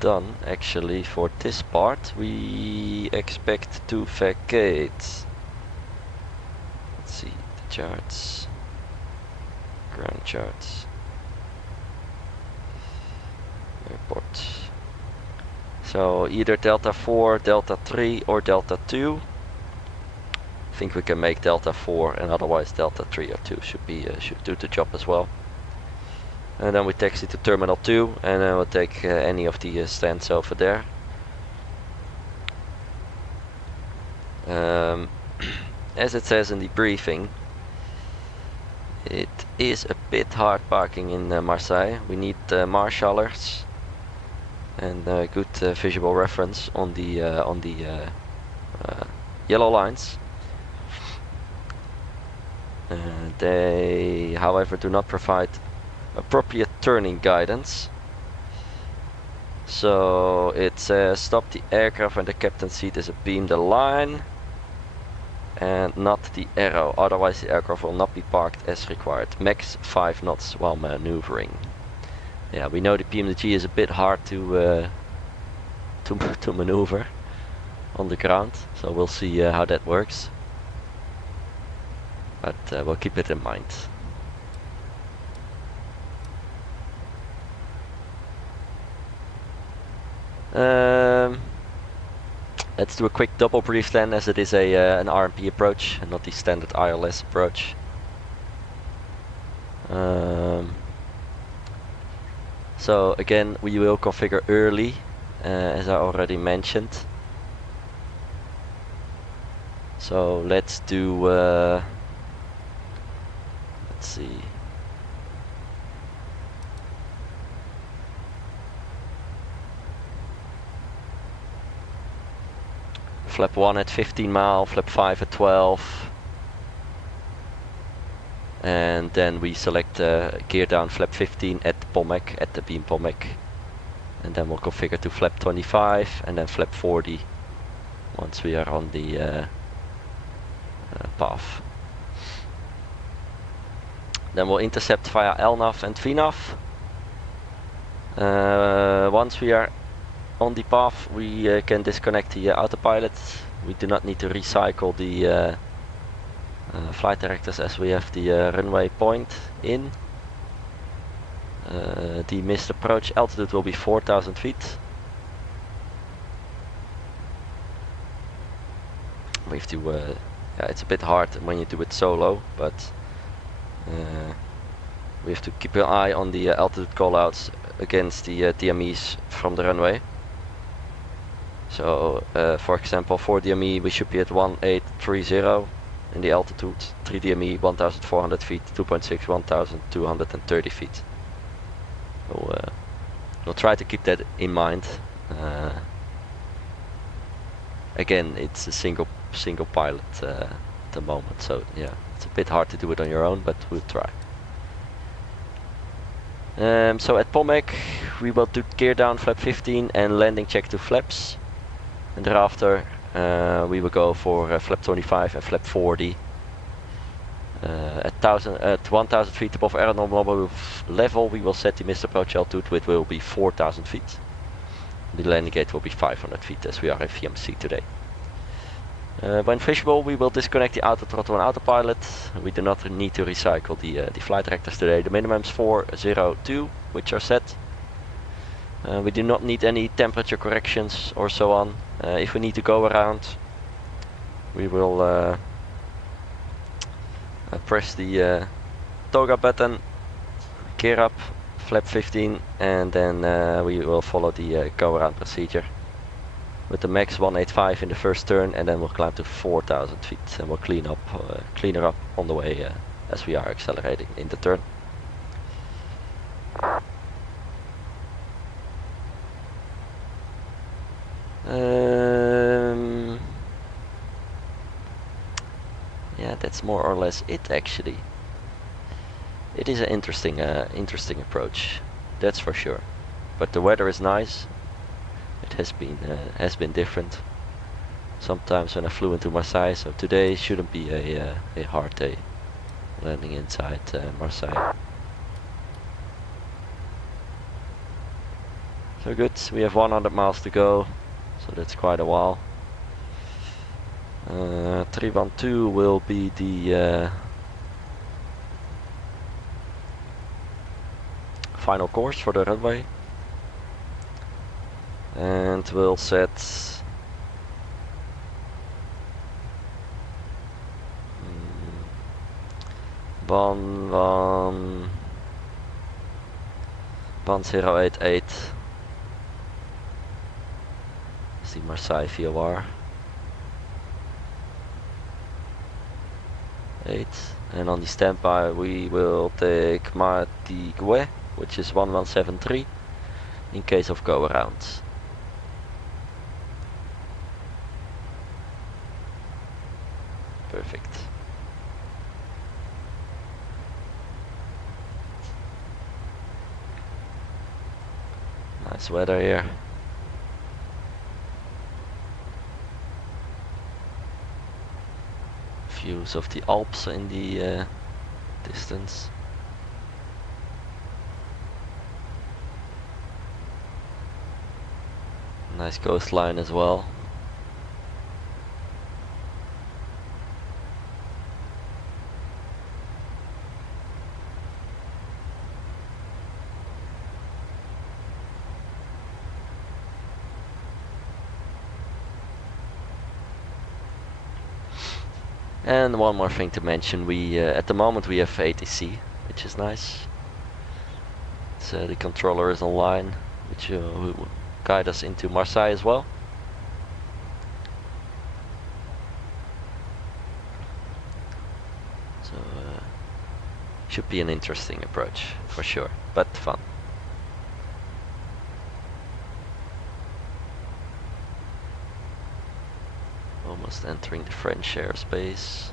done. Actually, for this part we expect to vacate. Let's see the charts, ground charts, airport. So either Delta 4, Delta 3 or Delta 2. I think we can make Delta 4, and otherwise Delta 3 or 2 should do the job as well. And then we taxi to Terminal 2, and then we'll take any of the stands over there. As it says in the briefing, it is a bit hard parking in Marseille. We need marshallers and good visual reference on the yellow lines. They, however, do not provide appropriate turning guidance. So it says stop the aircraft when the captain's seat is abeam the line and not the arrow, otherwise the aircraft will not be parked as required. Max 5 knots while maneuvering. Yeah, we know the PMDG is a bit hard to maneuver on the ground, so we'll see how that works. But we'll keep it in mind. Let's do a quick double brief then, as it is an RMP approach and not the standard ILS approach. So again, we will configure early, as I already mentioned. So let's do, let's see. Flap 1 at 15 mile, flap 5 at 12. And then we select gear down flap 15 at the Pomac, at the beam Pomac. And then we'll configure to flap 25 and then flap 40 once we are on the path. Then we'll intercept via LNAV and VNAV. Once we are on the path, we can disconnect the autopilot. We do not need to recycle the flight directors, as we have the runway point in. The missed approach altitude will be 4,000 feet. We have to, yeah, it's a bit hard when you do it solo, but we have to keep an eye on the altitude callouts against the DMEs from the runway. So, for example, for DME we should be at 1830 in the altitude, 3 DME 1,400 feet, 2.6 1,230 feet. So we'll try to keep that in mind. Again, it's a single pilot at the moment, so yeah, it's a bit hard to do it on your own, but we'll try. So at Pomac we will do gear down flap 15 and landing check 2 flaps. And thereafter we will go for flap 25 and flap 40. At 1,000 feet above aeronormal level we will set the missed approach altitude, which will be 4,000 feet. The landing gate will be 500 feet as we are in VMC today. When visible we will disconnect the auto throttle and autopilot. We do not need to recycle the flight directors today. The minimums 402 which are set. We do not need any temperature corrections or so on. If we need to go around, we will press the toga button, gear up, flap 15, and then we will follow the go around procedure with the max 185 in the first turn, and then we'll climb to 4,000 feet and we'll clean her up on the way as we are accelerating in the turn. Yeah, that's more or less it actually. It is an interesting approach, that's for sure. But the weather is nice. It has been different. Sometimes when I flew into Marseille, so today shouldn't be a hard day landing inside Marseille. So good, we have 100 miles to go, so that's quite a while. 312 will be the final course for the runway. And we'll set 1088 is the Marseille VOR. 8, and on the standby we will take Martigues, which is 1173 in case of go around. Perfect. Nice weather here. Views of the Alps in the distance. Nice coastline as well. And one more thing to mention, we at the moment we have ATC, which is nice. So the controller is online, which will guide us into Marseille as well. So should be an interesting approach for sure, but fun. Almost entering the French airspace.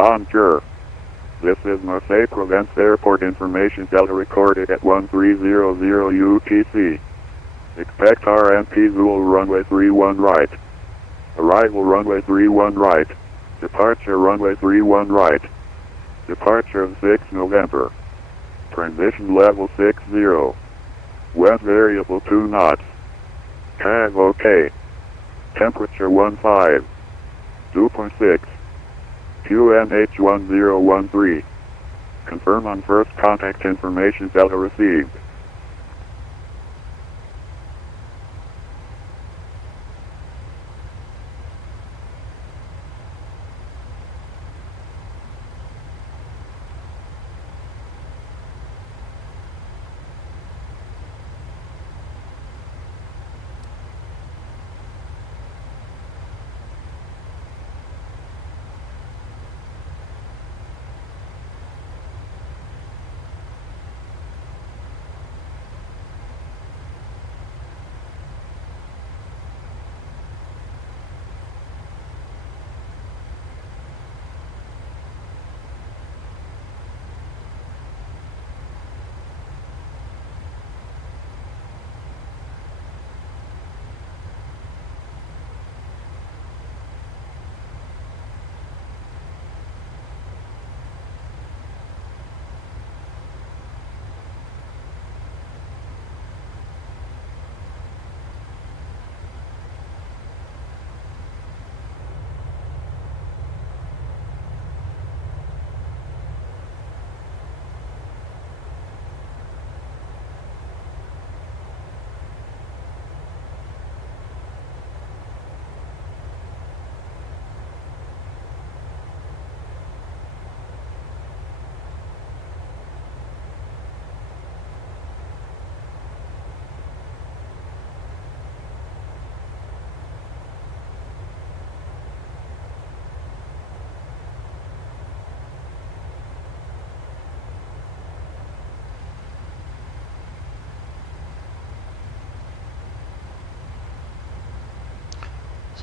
Bonjour. This is Marseille Provence Airport information Delta recorded at 1300 UTC. Expect RMP Zulu runway 31 right. Arrival runway 31 right. Departure runway 31 right. Departure of 6 November. Transition level 60. Wind variable 2 knots. Tag OK. Temperature 15. 2.6. QNH 1013. Confirm on first contact information Delta received.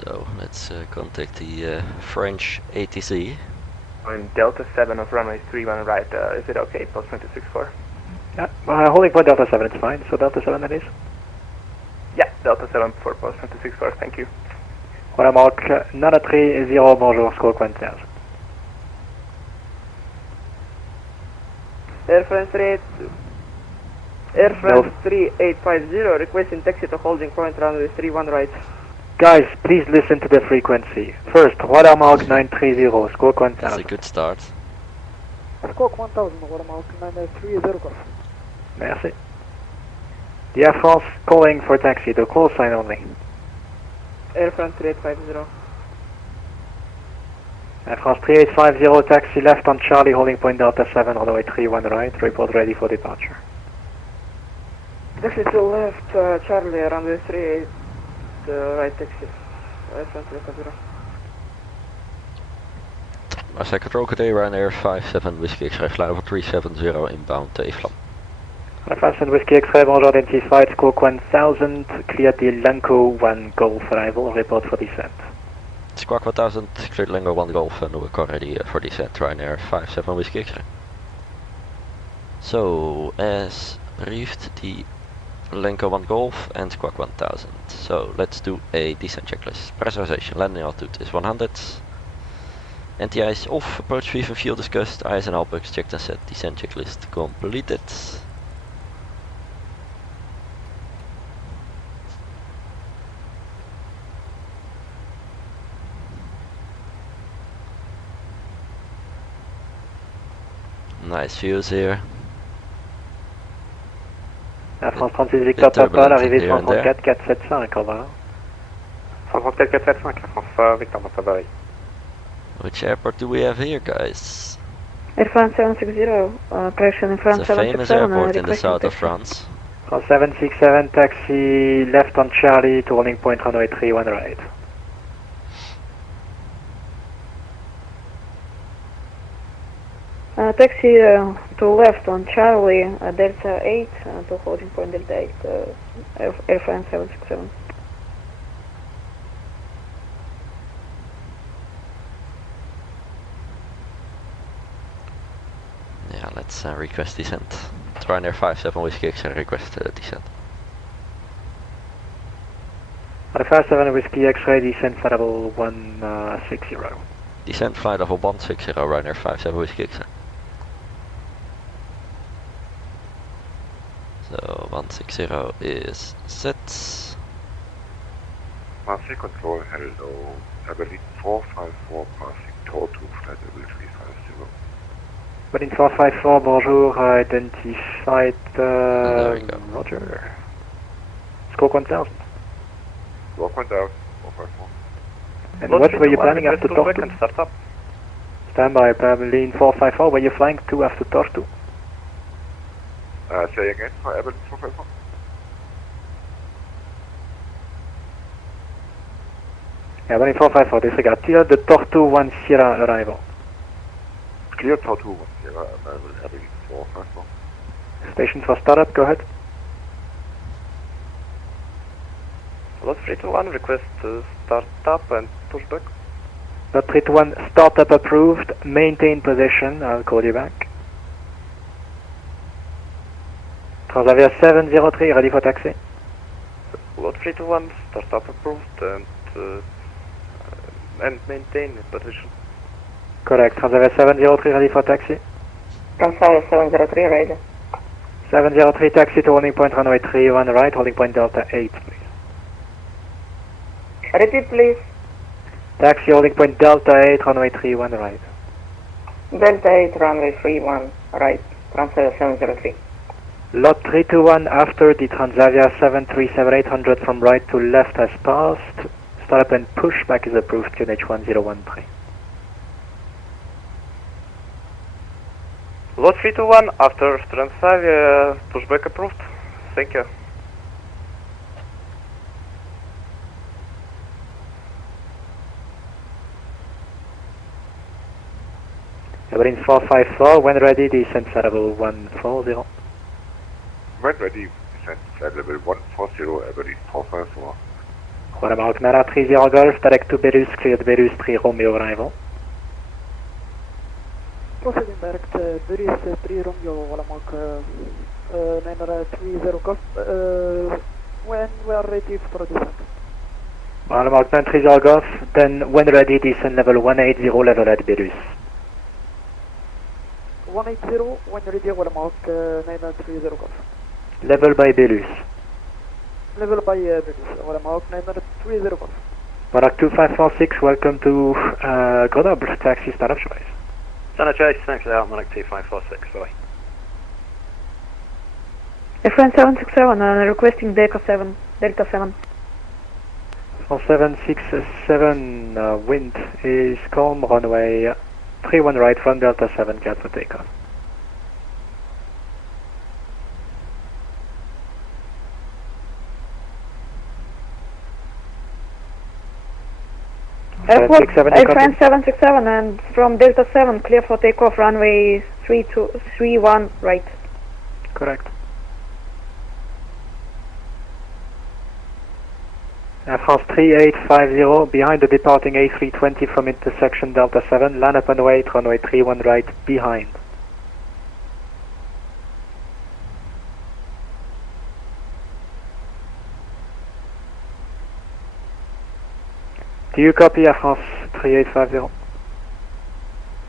So let's contact the French ATC. I'm Delta 7 of runway 31 right. Is it okay? Post 264. Yeah, holding point Delta 7, it's fine. So Delta 7 that is. Yeah, Delta 7 for post 264. Thank you. Voilà, marque 930, bonjour, score 15. Air France 3850, requesting taxi to holding point runway 31 right. Guys, please listen to the frequency. First, radar mark 930, score 15. That's a good start. Score 1000, radar mark 930. Merci. The Air France calling for taxi, the call sign only. Air France 3850. Air France 3850, taxi left on Charlie, holding point Delta 7, runway 31 right, report ready for departure. Taxi to left, Charlie, runway 38 right taxi. Air France 3850. Marseille Control Cadet Ryanair 57 Whiskey X-ray level 370 inbound Teflam. Advanced Whiskey X-ray, bonjour, identified, score 1000, cleared the Lanco 1 Golf arrival, report for descent. Squawk 1000, cleared Lango 1 Golf and we're ready for descent, Ryanair 57 Whiskey X-ray. So, as briefed, the Lango 1 Golf and Squawk 1000. So, let's do a descent checklist. Pressurization, landing altitude is 100. NTI is off, approach brief and fuel discussed, IS and Albugs checked and set, descent checklist completed. Nice views here. Air France 36 Victor Papa, l'arrivée 134 475, au revoir. 134 475, Air France Victor Papa. Which airport do we have here, guys? Air France 760, correction in France It's a famous 767. airport in the south of France. France 767, taxi left on Charlie to holding point runway 31 right. Taxi to left on Charlie, Delta 8 to holding point Delta 8, Air France 767. Yeah, let's request descent. Ryanair 57 Whiskey X-ray, request descent. Ryanair 57 Whiskey X-ray, descent flight level 160. Descent flight level 160, Ryanair 57 Whiskey X-ray. So 160 is set. Marseille Control, hello. Berlin 454 passing toll to flight level 350. Berlin 454, bonjour, identified, there we go. Roger. Squawk 1000. Squawk 1000, 454. And what were you planning after Tortu? Start up. Stand by, Berlin 454, were you flying to after Tortu? Say again for Berlin 454. Yeah, Berlin 454, disregard. Clear the Tortu 1 Sierra arrival. Clear Tortu 1 Sierra arrival, Berlin 454. Station for startup, go ahead. Lot 321, request start up and pushback. Lot 321, startup approved, maintain position, I'll call you back. Transavia 703, ready for taxi. Lot 321, start up approved and maintain position. Correct, Transavia 703, ready for taxi. Transavia 703, ready. 703, taxi to holding point runway 31 right, holding point Delta 8, please. Repeat, please. Taxi holding point Delta 8, runway 31 right. Delta 8, runway 31, right. Transavia 703. Lot 321 after the Transavia 737-800 from right to left has passed. Startup and pushback is approved, QNH 1013. Lot 321, after Transavia, pushback approved. Thank you. Berlin 454, when ready, descent flight level 140. When ready, descent flight level 140, Berlin 454. Watermark Nara 30 Golf, direct to Beirut, cleared Beirut 3 Romeo arrival. Proceeding direct Beirut 3 Romeo, Watermark 930 Golf, when we are ready for descent. Watermark 930 Golf, then when ready, descent level 180, level at Beirut. 180, when ready, Watermark 930 Golf. Level by Beirut. Level by Beirut, Watermark 930 Golf. Watermark 2546, welcome to Grenoble, taxi startup choice. Sana Chase, thanks out, Monarch 2546, bye. FN 767, requesting Delta 7. 4767, wind is calm, runway 31 right from Delta 7, cleared for takeoff. Airport, FN 767 and from Delta 7, clear for takeoff, runway 31 right. Correct. Air France 3850, behind the departing A320 from intersection Delta 7, line up and wait, runway 31 right behind. Do you copy Air France 3850?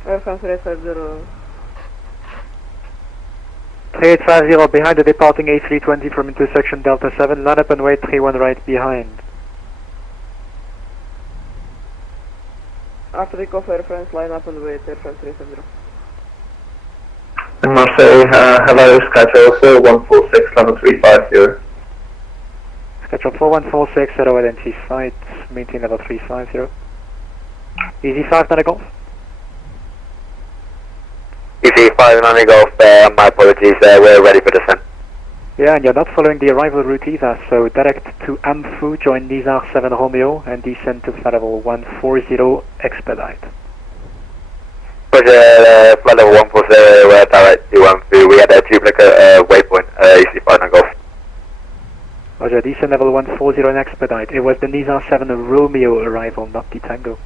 Air France 3850. 3850, behind the departing A320 from intersection Delta 7, line up and wait, 31 right behind. After takeoff, Air France, line up and wait, Air France 370. Marseille, hello, Skytrail 4146, level 350. Skytrail 4146, zero identified, maintain level 350. Easy 5, not a golf. Easy 5, not a golf, my apologies, we're ready for descent. Yeah, and you're not following the arrival route either, so direct to Amphu, join Nizar 7 Romeo, and descend to flight level 140, expedite. Roger, flight level 140, direct to Amphu, we had a duplicate waypoint, easy 5, not golf. Roger, descend level 140 and expedite. It was the Nizar 7 Romeo arrival, not the Tango.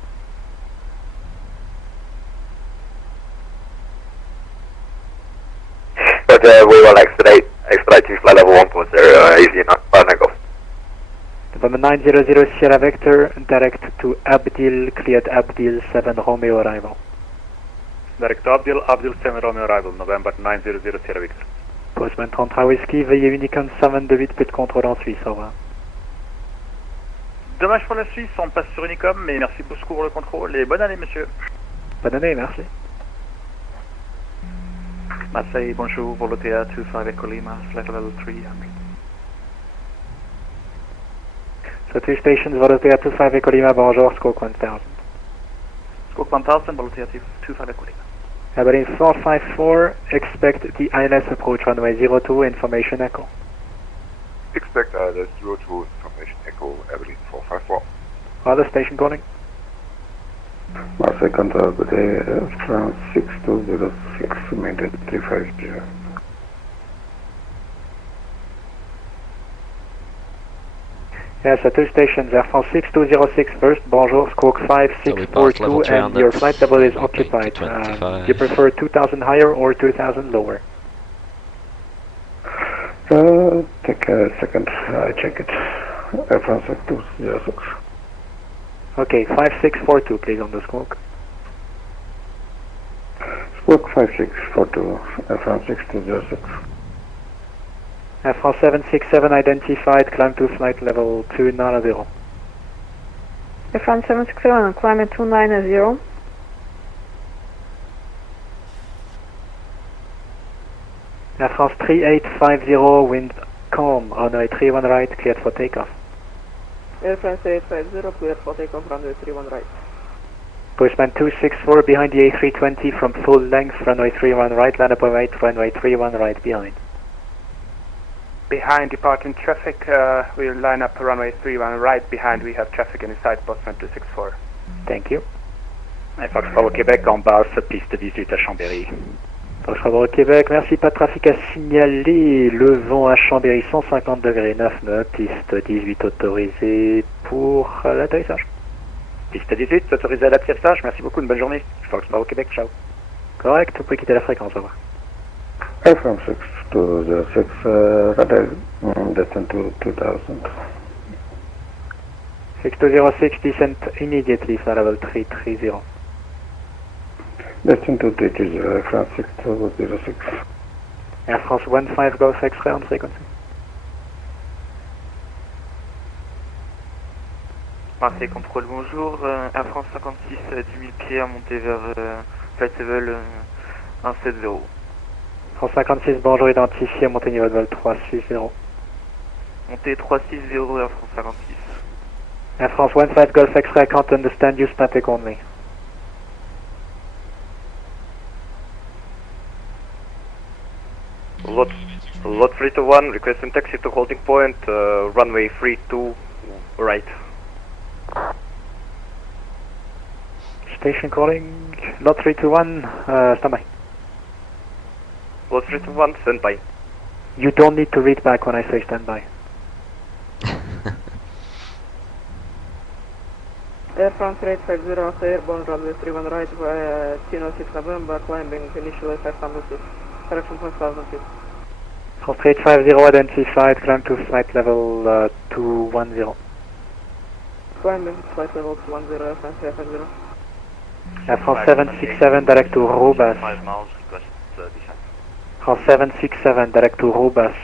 Roger, we will expedite to flight level 1.0, easy, not 5 Golf. November 900 Sierra Vector, direct to Abdil, cleared Abdil 7 Romeo arrival. Direct to Abdil 7 Romeo arrival, November 900 Sierra Victor. Postman 33 Whisky, veuillez Unicom 728, peu de contrôle en Suisse, au revoir. Dommage pour la Suisse, on passe sur Unicom, mais merci beaucoup pour le contrôle et bonne année monsieur. Bonne année, merci. Marseille, bonjour, Volotea 25 Echo Lima, flight level 300. So 2 stations, Volotea 25 Echo Lima, bonjour, Squawk 1000. Squawk 1000, Volotea 25 Echo Lima. Aberdeen 454, expect the ILS approach runway 02, information echo. Expect ILS 02, information echo, Aberdeen 454. Other station calling. Marseille control, good day, France 6206, maintain 350. Yes, at 2 stations, Air France 6206 first, bonjour, Squawk 5642, and your flight level is occupied. Do you prefer 2000 higher or 2000 lower? Take a second, I check it. Air France 6206. Okay, 5642 please on the Squawk. Squawk 5642, Air France 6206. Air France 767 identified, climb to flight level 290. Air France 767, climb at 290. Air France 3850, wind calm, runway 31 right, cleared for takeoff. Air France 850, cleared for takeoff, runway 31 right. Postman 264 behind the A320 from full length, runway 31 right, line up right, runway 31 right behind. Behind departing traffic, we'll line up runway 31 right behind, we have traffic in sight, Postman 264. Thank you. Fox Bravo Québec, en basse, piste 18 à Chambéry. Fox Bravo Québec, merci, pas de trafic à signaler, le vent à Chambéry 150 degrés 9 nœuds, piste 18 autorisée pour l'atterrissage. Piste 18 autorisée à l'atterrissage, merci beaucoup, une bonne journée. Fox Bravo Québec, ciao. Correct, vous pouvez quitter la fréquence, au revoir. Air France 6206, radar descent to 2000. 6206, descent immediately, flight level 330. Descent to 330, Air France 6206. Air France 15 Golf X-ray on frequency. Marseille contrôle, bonjour. Air France 56, 10 000 pieds à monter vers flight level 170. France 56, bonjour, identifié, montez niveau de vol 360. Montée 360, Air France 56. Air France 15 Golf X-ray, I can't understand you, static only. Lot 321, requesting taxi to holding point, runway 32 right. Station calling, lot 321, standby. Lot 321, standby. You don't need to read back when I say standby. Air France 850, airborne runway 31 right via 1006 November, climbing initially 500 feet, correction 1000 feet. France 850 identified, climb to flight level 210. Climbing flight level 210, Air France 850. Air France 767, direct to Robas. 5 miles, request descent. France 767, direct to Robas.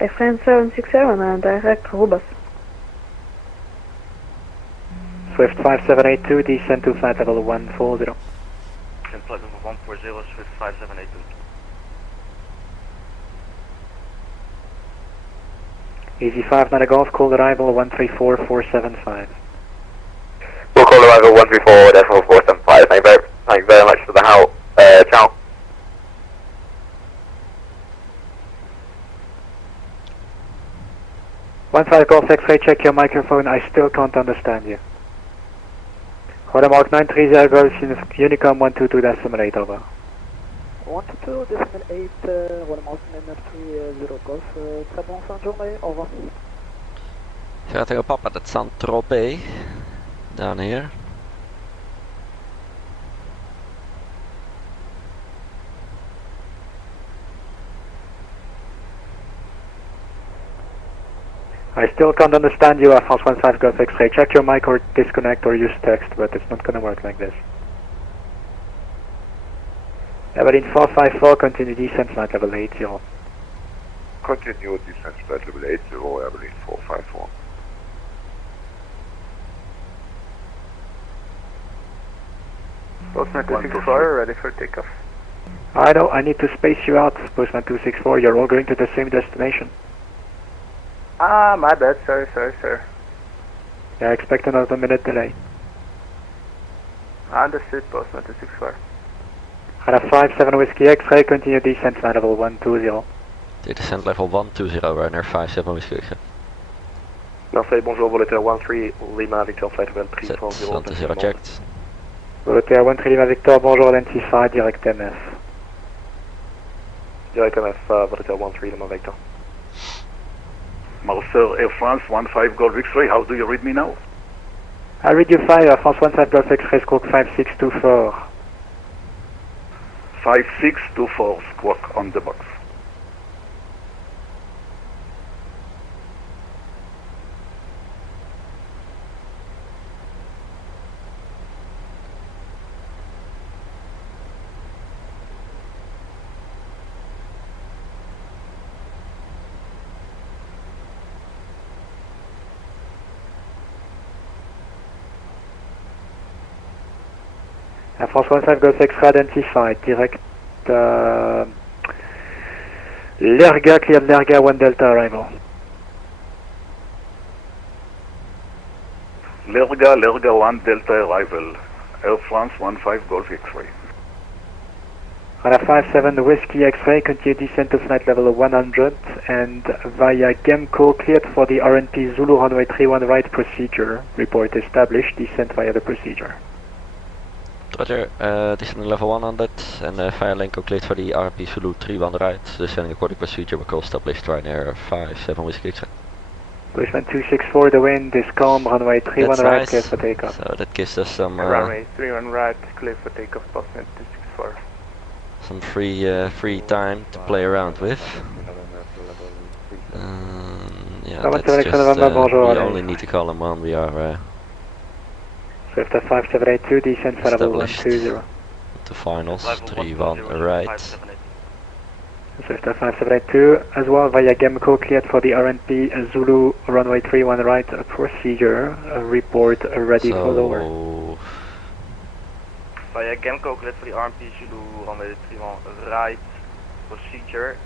Air France 767, direct Robas. Swift 5782, descend to flight level 140. Descent flight level 140, Swift 5782. Easy 59 Golf, call arrival 134475. We'll call arrival 134.475. Thank you very much for the help. Ciao. One 5 Golf X-ray, check your microphone, I still can't understand you. Watermark 930 Golf, Unicom 122.8, over. 122.8, Watermark 930 Golf, très bonne fin de journée, au revoir. Gaat up at Saint-Tropez, down here. I still can't understand you, Air France 15 Golf X-ray. Check your mic or disconnect or use text, but it's not gonna work like this. Airline 454, continue descent flight level 80. Continue descent flight level 80, Airline 454. Postman 264, ready for takeoff. I know, I need to space you out, Postman 264. You're all going to the same destination. Ah, my bad, sorry. Yeah, expect another minute delay. Understood, Postman 264. Radar 57 Whiskey X-ray, continue descent flight level 120. Descent level 120, Ryanair 57 Whiskey X-ray. Marseille, bonjour, Volateur 13 Lima Victor Flight Level 340. 0 checked. Volateur 13 Lima Victor, bonjour, identify, direct MF. Direct MF, Volateur 13 Lima Victor. Marseille, Air France 15 Golf X-ray, how do you read me now? I read you 5, Air France 15 Golf X-ray, squawk 5624. 5624, squawk on the box. Air France 15 Golf X-ray identified, direct Lerga, cleared Lerga, 1 Delta arrival. Lerga 1 Delta arrival, Air France 15 Golf X-ray. Radar 57 Whiskey X-ray, continue descent to flight level 100 and via Gemco cleared for the RNP Zulu runway 31 right procedure. Report established, descent via the procedure. Roger, descending level 100 and via Lenko cleared for the RP Zulu 31 right, descending according procedure, we call established Ryanair 57 Whiskey X-ray. Pushman 264, the wind is calm, runway 31 That's right, nice. cleared for takeoff. So that gives us some Runway 31 right, clear for takeoff, Postman 264. some free time to play around with. Yeah, that's just, we only need to call him on, we are Swift 5782, descent for level established 120. to finals, 3-1 right. Swift 5782, as well via Gemco cleared for the RNP Zulu runway 31 right procedure. Report ready for lower. Via Gemco cleared for the RNP Zulu runway 31 right procedure.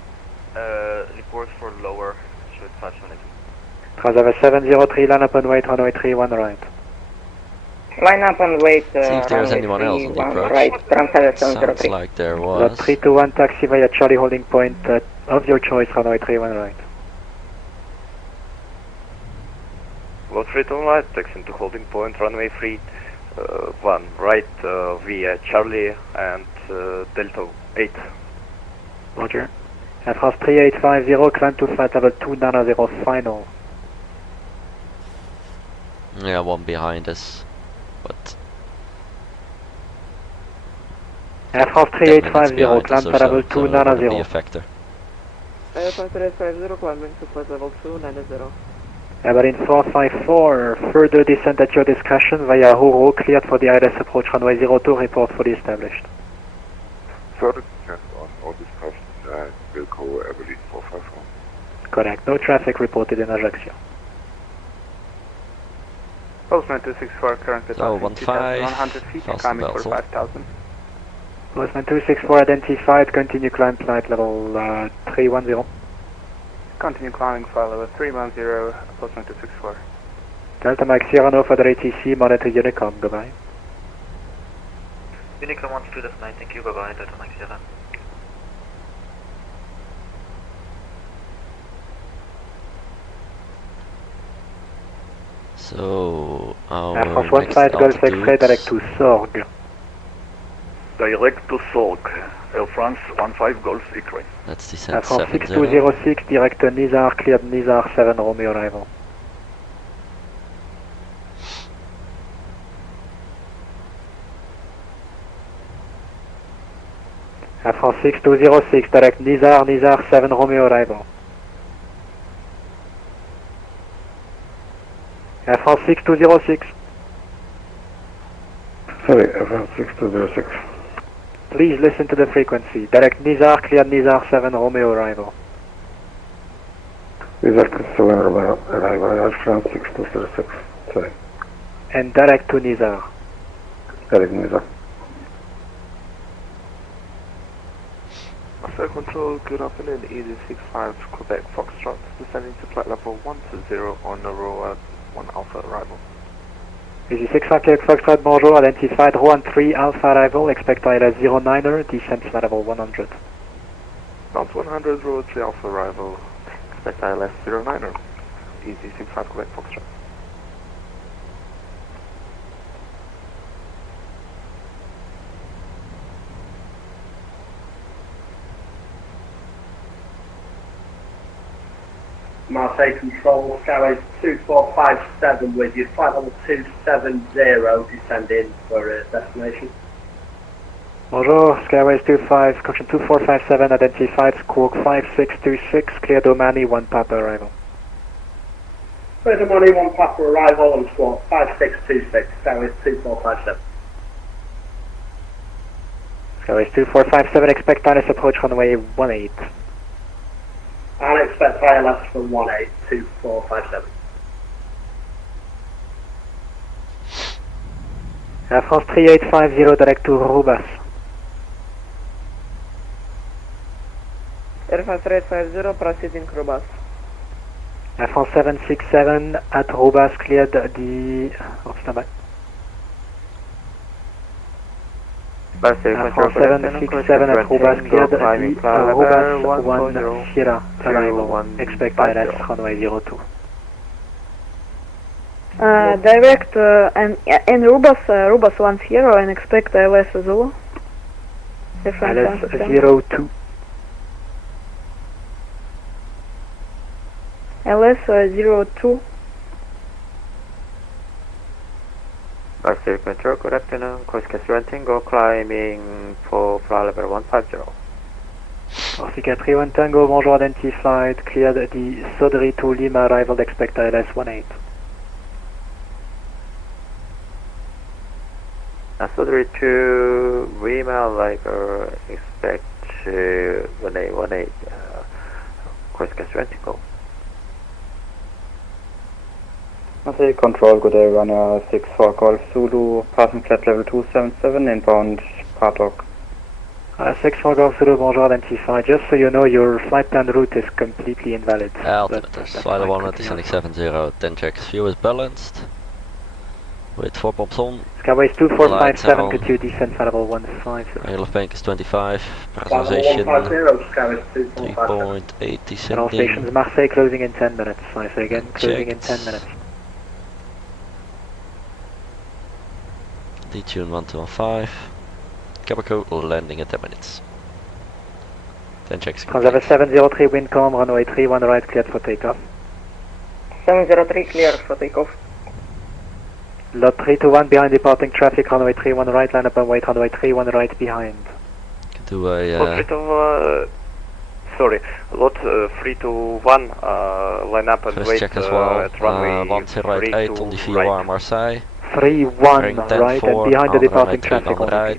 Report for lower, should 5 minutes. Transava 703, line up and wait, runway 31 right. Line up and wait, See if there's anyone else on the approach. right, Transava Sounds 703. like there was. 321 taxi via Charlie holding point of your choice, runway 31 right. Load 321 right, taxi to holding point, runway 31 right via Charlie and Delta 8. Roger. Air France 3850, climb to flight level 290 final. Yeah, one behind us, but Air France 3850, climb to level 290. Be a factor. Air France 3850, climbing to flight level 290. Airline 454, further descent at your discretion via Huro, cleared for the ILS approach runway 02, report fully established. Further descent on all discussion and Wilco Airline 454. Correct, no traffic reported in Ajaccio. Postman 264, currently So, passing 15, 2,100 feet, fasten climbing for belts on. 5,000. Postman 264 identified, continue climb flight level 310. Continue climbing for level 310, Postman 264. Delta Mike Sierra no further ATC, monitor Unicom, goodbye. Unicom 12.9, thank you, bye bye, Delta Mike Sierra. So, Air our France next 15 Golf X-ray, altitude, direct to Sorg. Direct to Sorg, Air France 15 Golf X-ray. that's Air descent France 70. 6206, direct to Nizar, cleared Nizar 7 Romeo arrival. Air France 6206, direct Nizar, Nizar 7 Romeo arrival. Air France 6206. Sorry, Air France 6206. Please listen to the frequency. Direct Nizar, cleared Nizar 7 Romeo arrival. Nizar 7 Romeo arrival, Air France 6206. Sorry. And direct to Nizar. Direct Nizar. Marseille Control, good afternoon, Easy 65 Quebec Foxtrot, descending to flight level 120 on Aurora 1 Alpha arrival. Easy 65 Quebec Foxtrot, bonjour, identified Rouen 3 Alpha arrival, expect ILS 09er, descent flight level 100. Bounce 100, Road 3 Alpha arrival, expect ILS 09er, Easy 65 Quebec Foxtrot. Marseille Control, Skyways 2457 with you, flight level 270, descending for destination. Bonjour, Skyways 25, caution 2457, identified Squawk 5626, clear Domani 1 Papa arrival. Clear Domani 1 Papa arrival on Squawk 5626, Skyways 2457. Skyways 2457, expect ILS approach runway 18. And expect ILS for 182457. Air France 3850, direct to Roubaix. Air France 3850, proceeding Roubaix. Air France 767 at Roubaix, cleared the... Oh, standby. Air France 767 at Roubaix, cleared the Roubaix 1 Sierra arrival, expect ILS runway 02. Direct and in Roubaix 1 Sierra and expect ILS Zulu. ILS 02. LS 02. Marseille Control, good afternoon. Course Castle Tango climbing for flight level 150. Corsica 31 Tango, bonjour, identified, cleared the Sodri to Lima arrival, expect ILS 18. Sodri to Lima arrival, expect 1818. Course Castle Tango. Marseille Control, good day, Ryanair 64 Golf Zulu, passing flight level 277, inbound Prague. 64 Golf Zulu, bonjour, identified. Just so you know, your flight plan route is completely invalid. Altimeter, flight 1 descending 70, 10 checks, fuel is balanced. With 4 pumps on. Skyways 2457, could you descend flight level 150? Angle of bank is 25, pressurization 3.8 descending. Stations Marseille closing in 10 minutes. I say again, closing in 10 minutes. D-tune 1215. Caprico landing in 10 minutes. 10 checks. Transavia 703 wind calm, runway 31 right, cleared for takeoff. 703 clear for takeoff. Lot 321 behind departing traffic, runway 31 right, line up and wait, runway 31 right behind. Can do a... sorry, lot 321, line up and first wait check as well. at runway 108 on the VOR Marseille. 31 right and behind the departing traffic on right.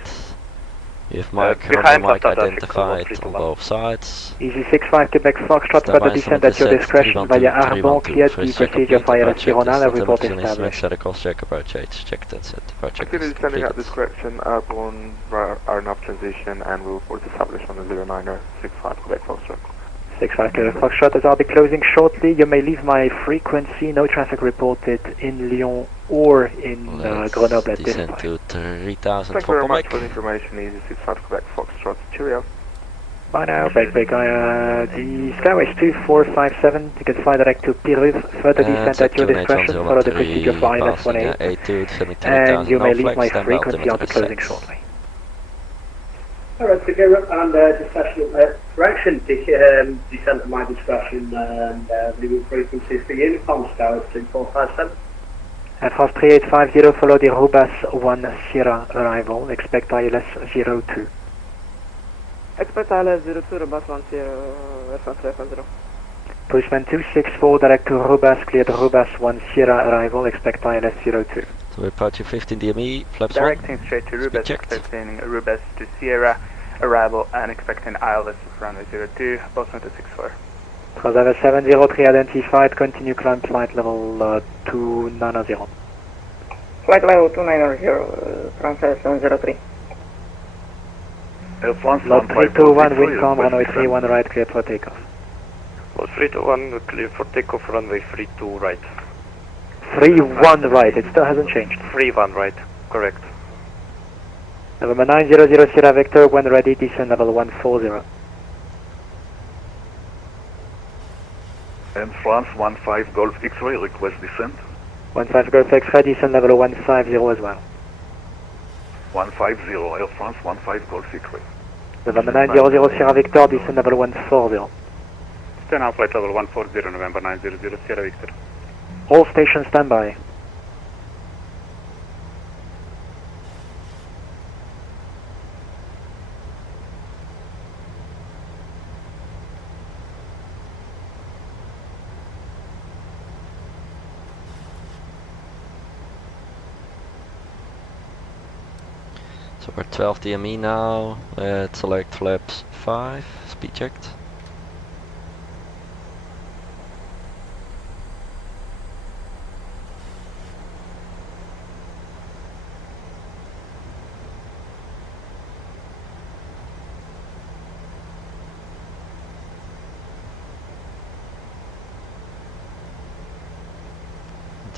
You have Mike, behind Mike after identified on both sides. Easy 65 Quebec Foxtrot, but the descent at your discretion via Arbon, cleared the procedure via La Tironale, report established. Set a cross check approach H, check that set, approach check. Activity descending at discretion, airborne, RNAV transition, and we'll report established on the 09er 65 Quebec Foxtrot. 65 Quebec Foxtrot, as I'll be closing shortly, you may leave my frequency, no traffic reported in Lyon or in Grenoble at this time. To 3000 Thank you for very much Quebec. for the information, Easy 65 Quebec Foxtrot. Cheerio. Bye now, break. The Skyways 2457, you can fly direct to Piruve, further descent at your discretion, follow the procedure for ILS 18, and you may leave my frequency, I'll be closing shortly. Alright, so go up and direction, descent at my discretion, and leaving frequencies for Unicom, Skyways 2457. Air France 3850, follow the Roubaix 1 Sierra arrival, expect ILS 02. Expect ILS 02, Roubaix 1 Sierra, Air France 350. Pushman 264, direct to Robas, cleared Robas 1 Sierra arrival, expect ILS 02. So we're approaching 15 DME, flaps 1. Directing straight to Rubes, expecting Rubes to Sierra, arrival and expecting ILS of runway 02, Boston to 64. Transavia 703 identified, continue climb flight level 290. Flight level 290, Transavia 703. Air France Lot 321, wind calm, runway 31 right, cleared for takeoff. Lot 321, clear for takeoff, runway 32 right. 31 right, it still hasn't changed. 31 right, correct. November 900 Sierra Vector, when ready, descend level 140. And France 15 Golf X-ray, request descent. 15 Golf X-ray, descend level 150 as well. 150, Air France 15 Golf X-ray. November 900 Sierra Victor, descend level 140. Turn out flight level 140, November 900 Sierra Victor. All stations standby. So we're 12 DME now, select flaps 5, speed checked.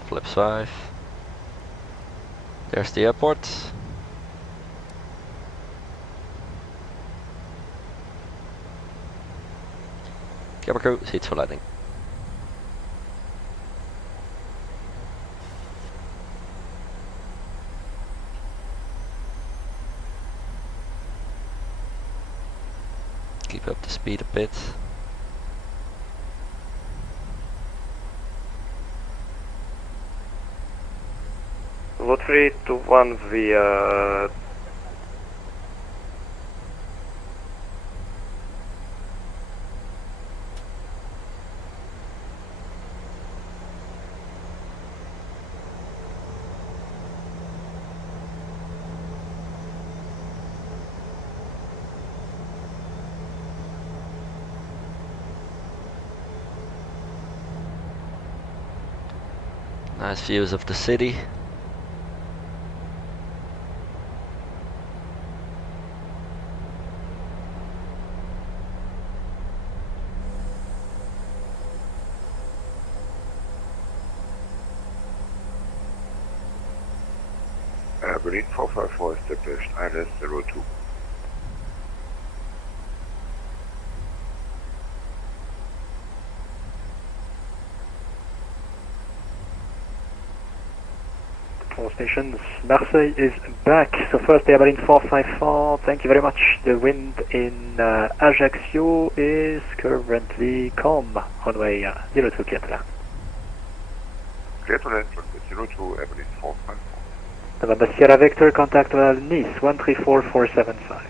Flaps 5. There's the airport. Camera crew, seats for landing. Keep up the speed a bit. Lot 321 via Nice views of the city. Berlin 454 established, ILS 02. All stations, Marseille is back. So first Air Berlin 454, thank you very much. The wind in Ajaccio is currently calm, runway 02 clear to land. Clear to land, runway 02, Air Berlin 454. November Sierra Victor, contact Nice 134475.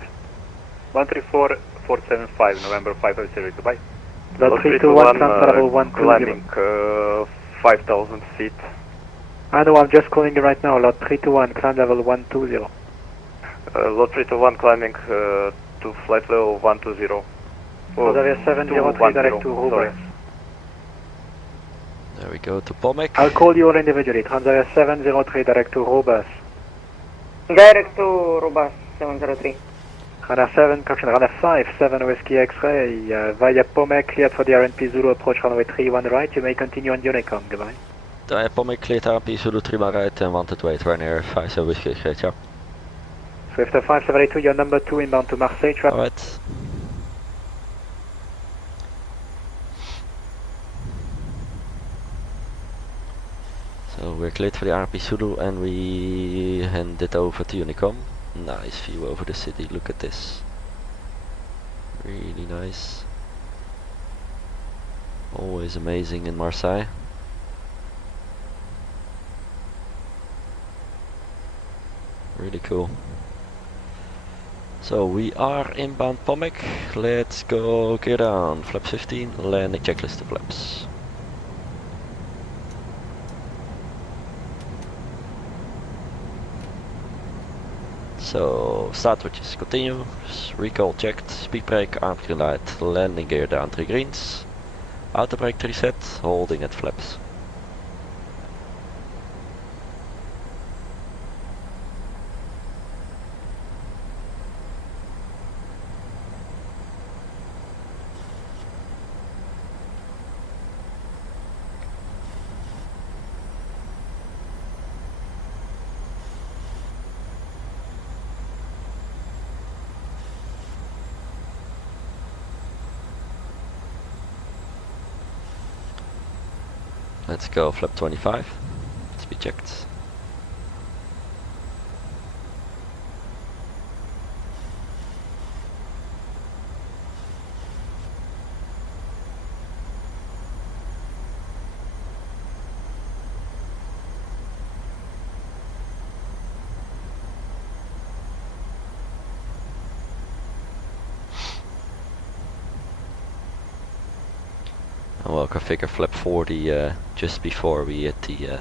134475, November 550, goodbye. Lot 321, transfer level 120. landing 5,000 feet. I know, I'm just calling you right now, lot 321, climb level 120. Lot 321 climbing to flight level 120. Transavia 703 direct to Roubaix. There we go to Pomek. I'll call you all individually. Transavia 703 direct to Roubaix. Direct to Robas 703. Radar 7, correction, radar 5, 7 Whiskey X-ray, via Pomek, cleared for the RNP Zulu approach runway 31 right. You may continue on Unicom, goodbye. Pomek cleared RP Zulu 3 right and wanted to wait Ryanair 57 Whiskey X-ray, ciao. Swifter 572, your number 2 inbound to Marseille, trap. Alright. So we're cleared for the RP Zulu and we hand it over to Unicom. Nice view over the city, look at this. Really nice. Always amazing in Marseille. Really cool. So we are inbound Pomic. Let's go gear down. Flaps 15, landing checklist to flaps. So start switches continue, recall checked, speed brake, arm green light, landing gear down 3 greens, auto brake reset, holding at flaps. Let's go flap 25, speed checked. And we'll configure flap 40 just before we hit the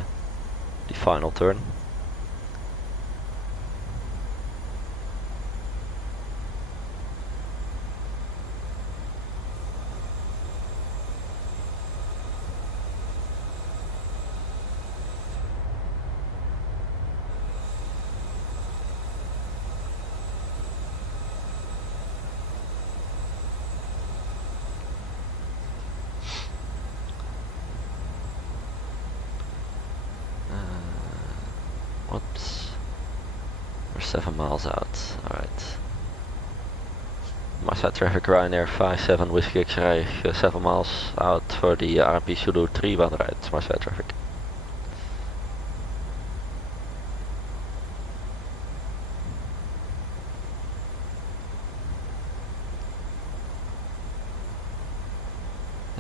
final turn. Whoops. We're 7 miles out. Alright. Marseille traffic Ryanair 57 Whiskey X-ray 7 miles out for the RP Zulu 3-1 right. Marseille traffic.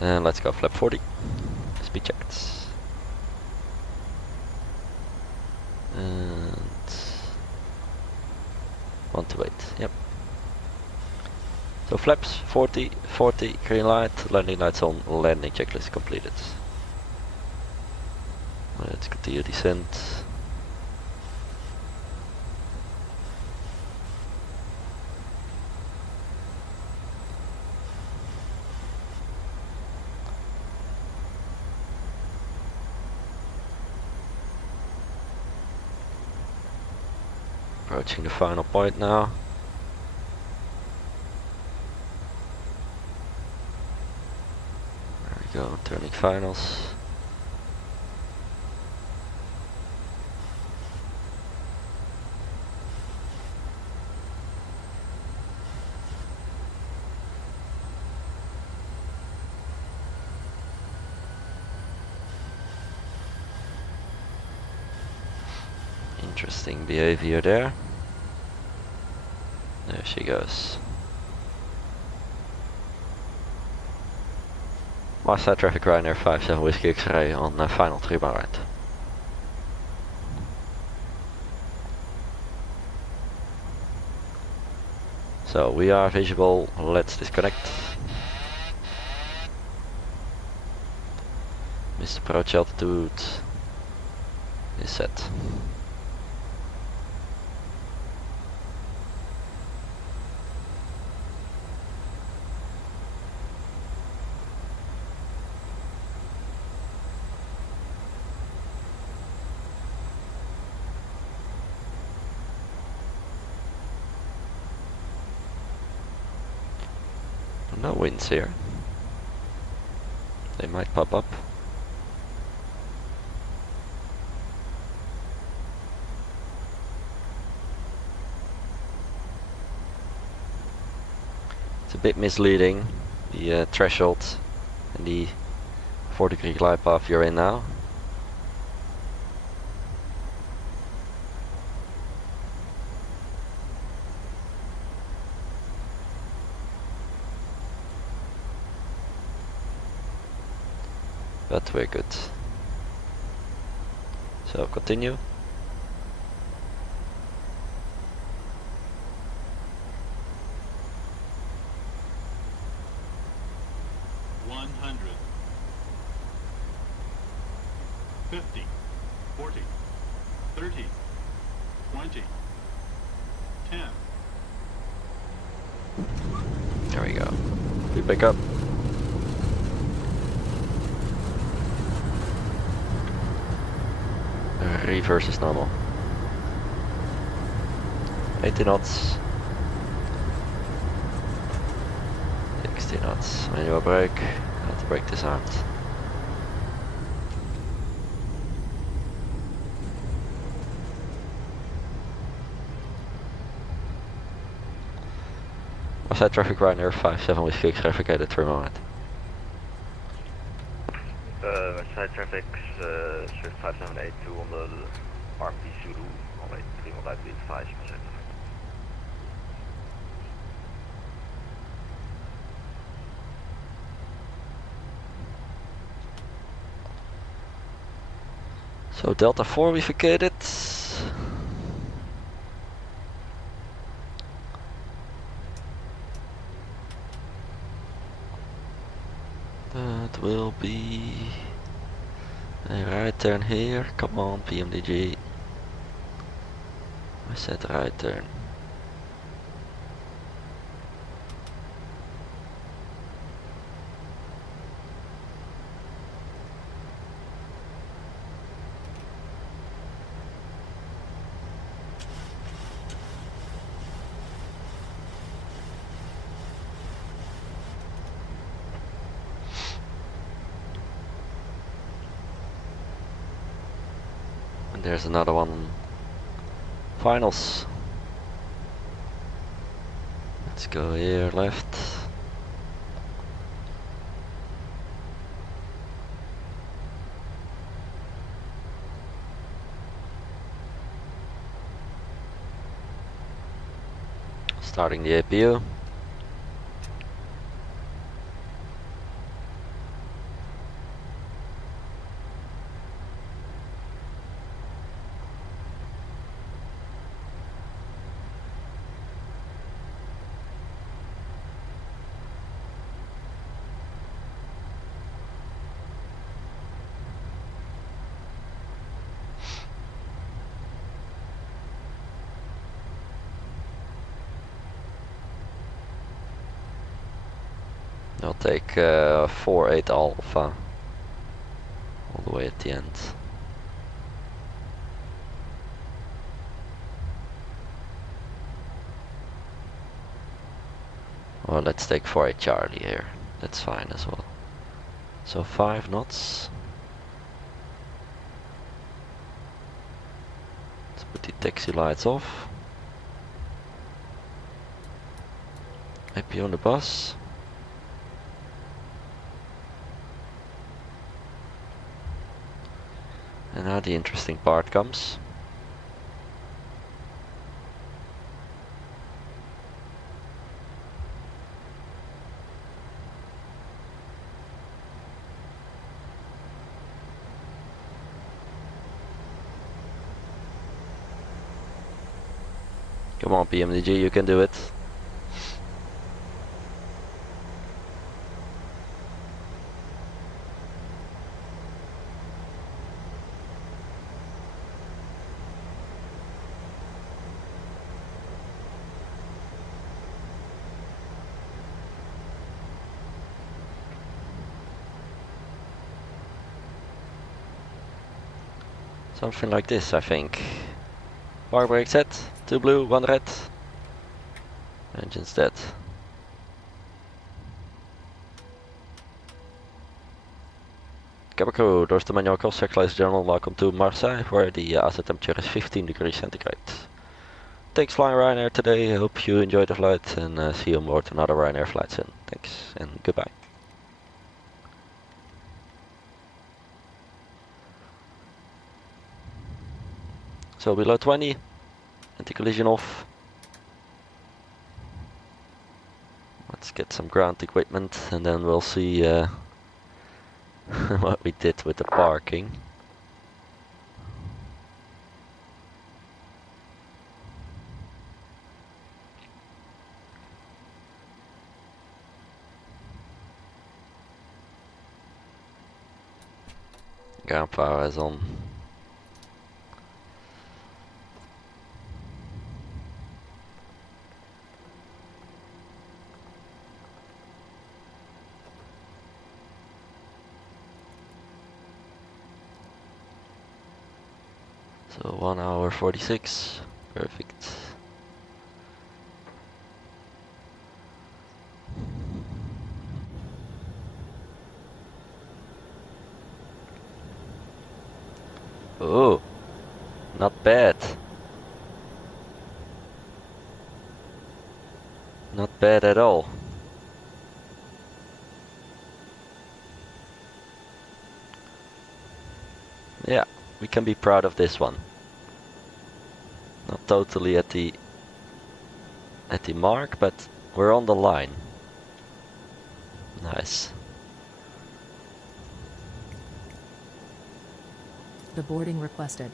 And let's go flap 40. Speed checked. And 1 to 8, yep. So flaps 40, 40, green light, landing lights on, landing checklist completed. Let's continue descent. Approaching the final point now. There we go, turning finals. Interesting behavior there. There she goes. Marseille traffic Ryanair 57 Whiskey X-ray on final 3-bar right. So we are visible, let's disconnect. Missed approach altitude is set. No winds here. They might pop up. It's a bit misleading, the threshold and the 4-degree glide path you're in now. But we're good. So continue. 100. 50, 40, 30, 20, 10. There we go. We pick up. Reverse is normal. 80 knots. 60 knots. Manual brake. Got the brake disarmed. Marseille traffic Ryanair 57 Whiskey traffic at 3 moment. Marseille traffic Swift 5782 on the RMP Zulu, runway 31 right lead 5%. So Delta 4 we vacated. That will be a right turn here. Come on, PMDG. I said right turn. There's another one. Finals. Let's go here left. Starting the APU. I'll take 48 Alpha all the way at the end. Or let's take 48 Charlie here. That's fine as well. So 5 knots. Let's put the taxi lights off. Maybe on the bus. And now the interesting part comes. Come on PMDG, you can do it. Something like this, I think. Power brake set, 2 blue, 1 red. Engine's dead. Cabin crew, doors to manual cross check, ladies and gentlemen. Welcome to Marseille, where the outside temperature is 15 degrees centigrade. Thanks flying Ryanair today. I hope you enjoyed the flight and see you on board another Ryanair flight soon. Thanks and goodbye. So below 20, anti-collision off. Let's get some ground equipment and then we'll see what we did with the parking. Ground power is on. So 1 hour 46, perfect. Oh, not bad. Not bad at all. Yeah, we can be proud of this one. Not totally at the mark, but we're on the line. Nice. The boarding requested.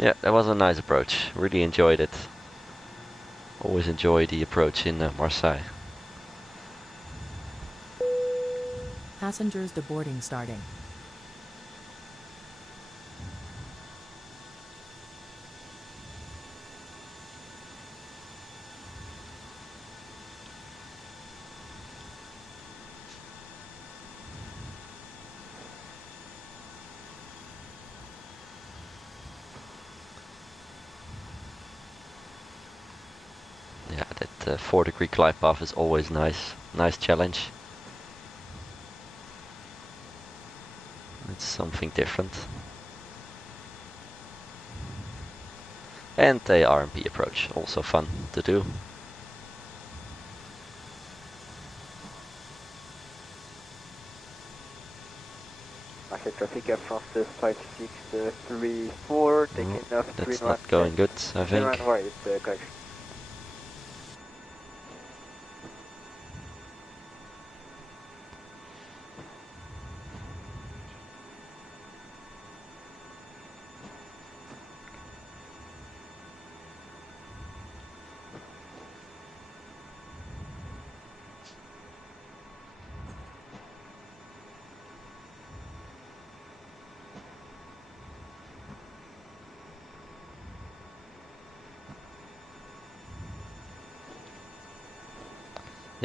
Yeah, that was a nice approach. Really enjoyed it. Always enjoy the approach in Marseille. Passengers deboarding starting. Yeah, that 4-degree glide path is always nice. Nice challenge. It's something different. And a RMP approach, also fun to do. Marseille traffic Air France 5634, taking off That's not going good, I think. right, correction.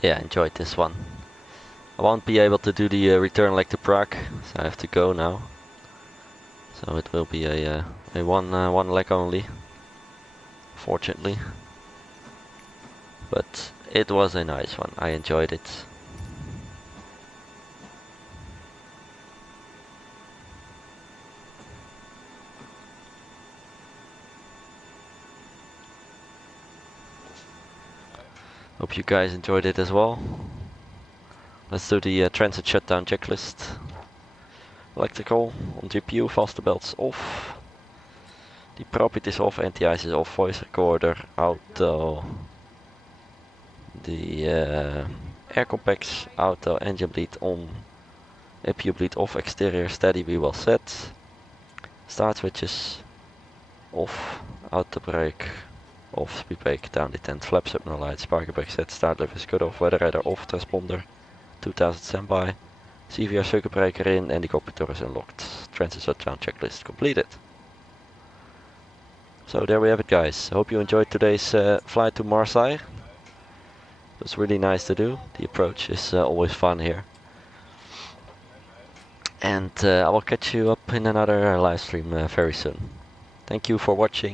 Yeah, enjoyed this one. I won't be able to do the return leg to Prague, so I have to go now. So it will be a one leg only, fortunately. But it was a nice one. I enjoyed it. Hope you guys enjoyed it as well. Let's do the transit shutdown checklist. Electrical on GPU, faster belts off. The propit is off, anti-ice is off, voice recorder, auto. The air compacts, auto, engine bleed on. APU bleed off, exterior steady, we will set. Start switches off, auto brake off, speed brake down the 10, flaps up, no lights, sparker brake set, start lever is cut off, weather radar off, transponder 2000 standby, CVR circuit breaker in, and the cockpit door is unlocked. Transit shutdown checklist completed. So there we have it, guys. I hope you enjoyed today's flight to Marseille. It was really nice to do. The approach is always fun here. And I will catch you up in another live stream very soon. Thank you for watching.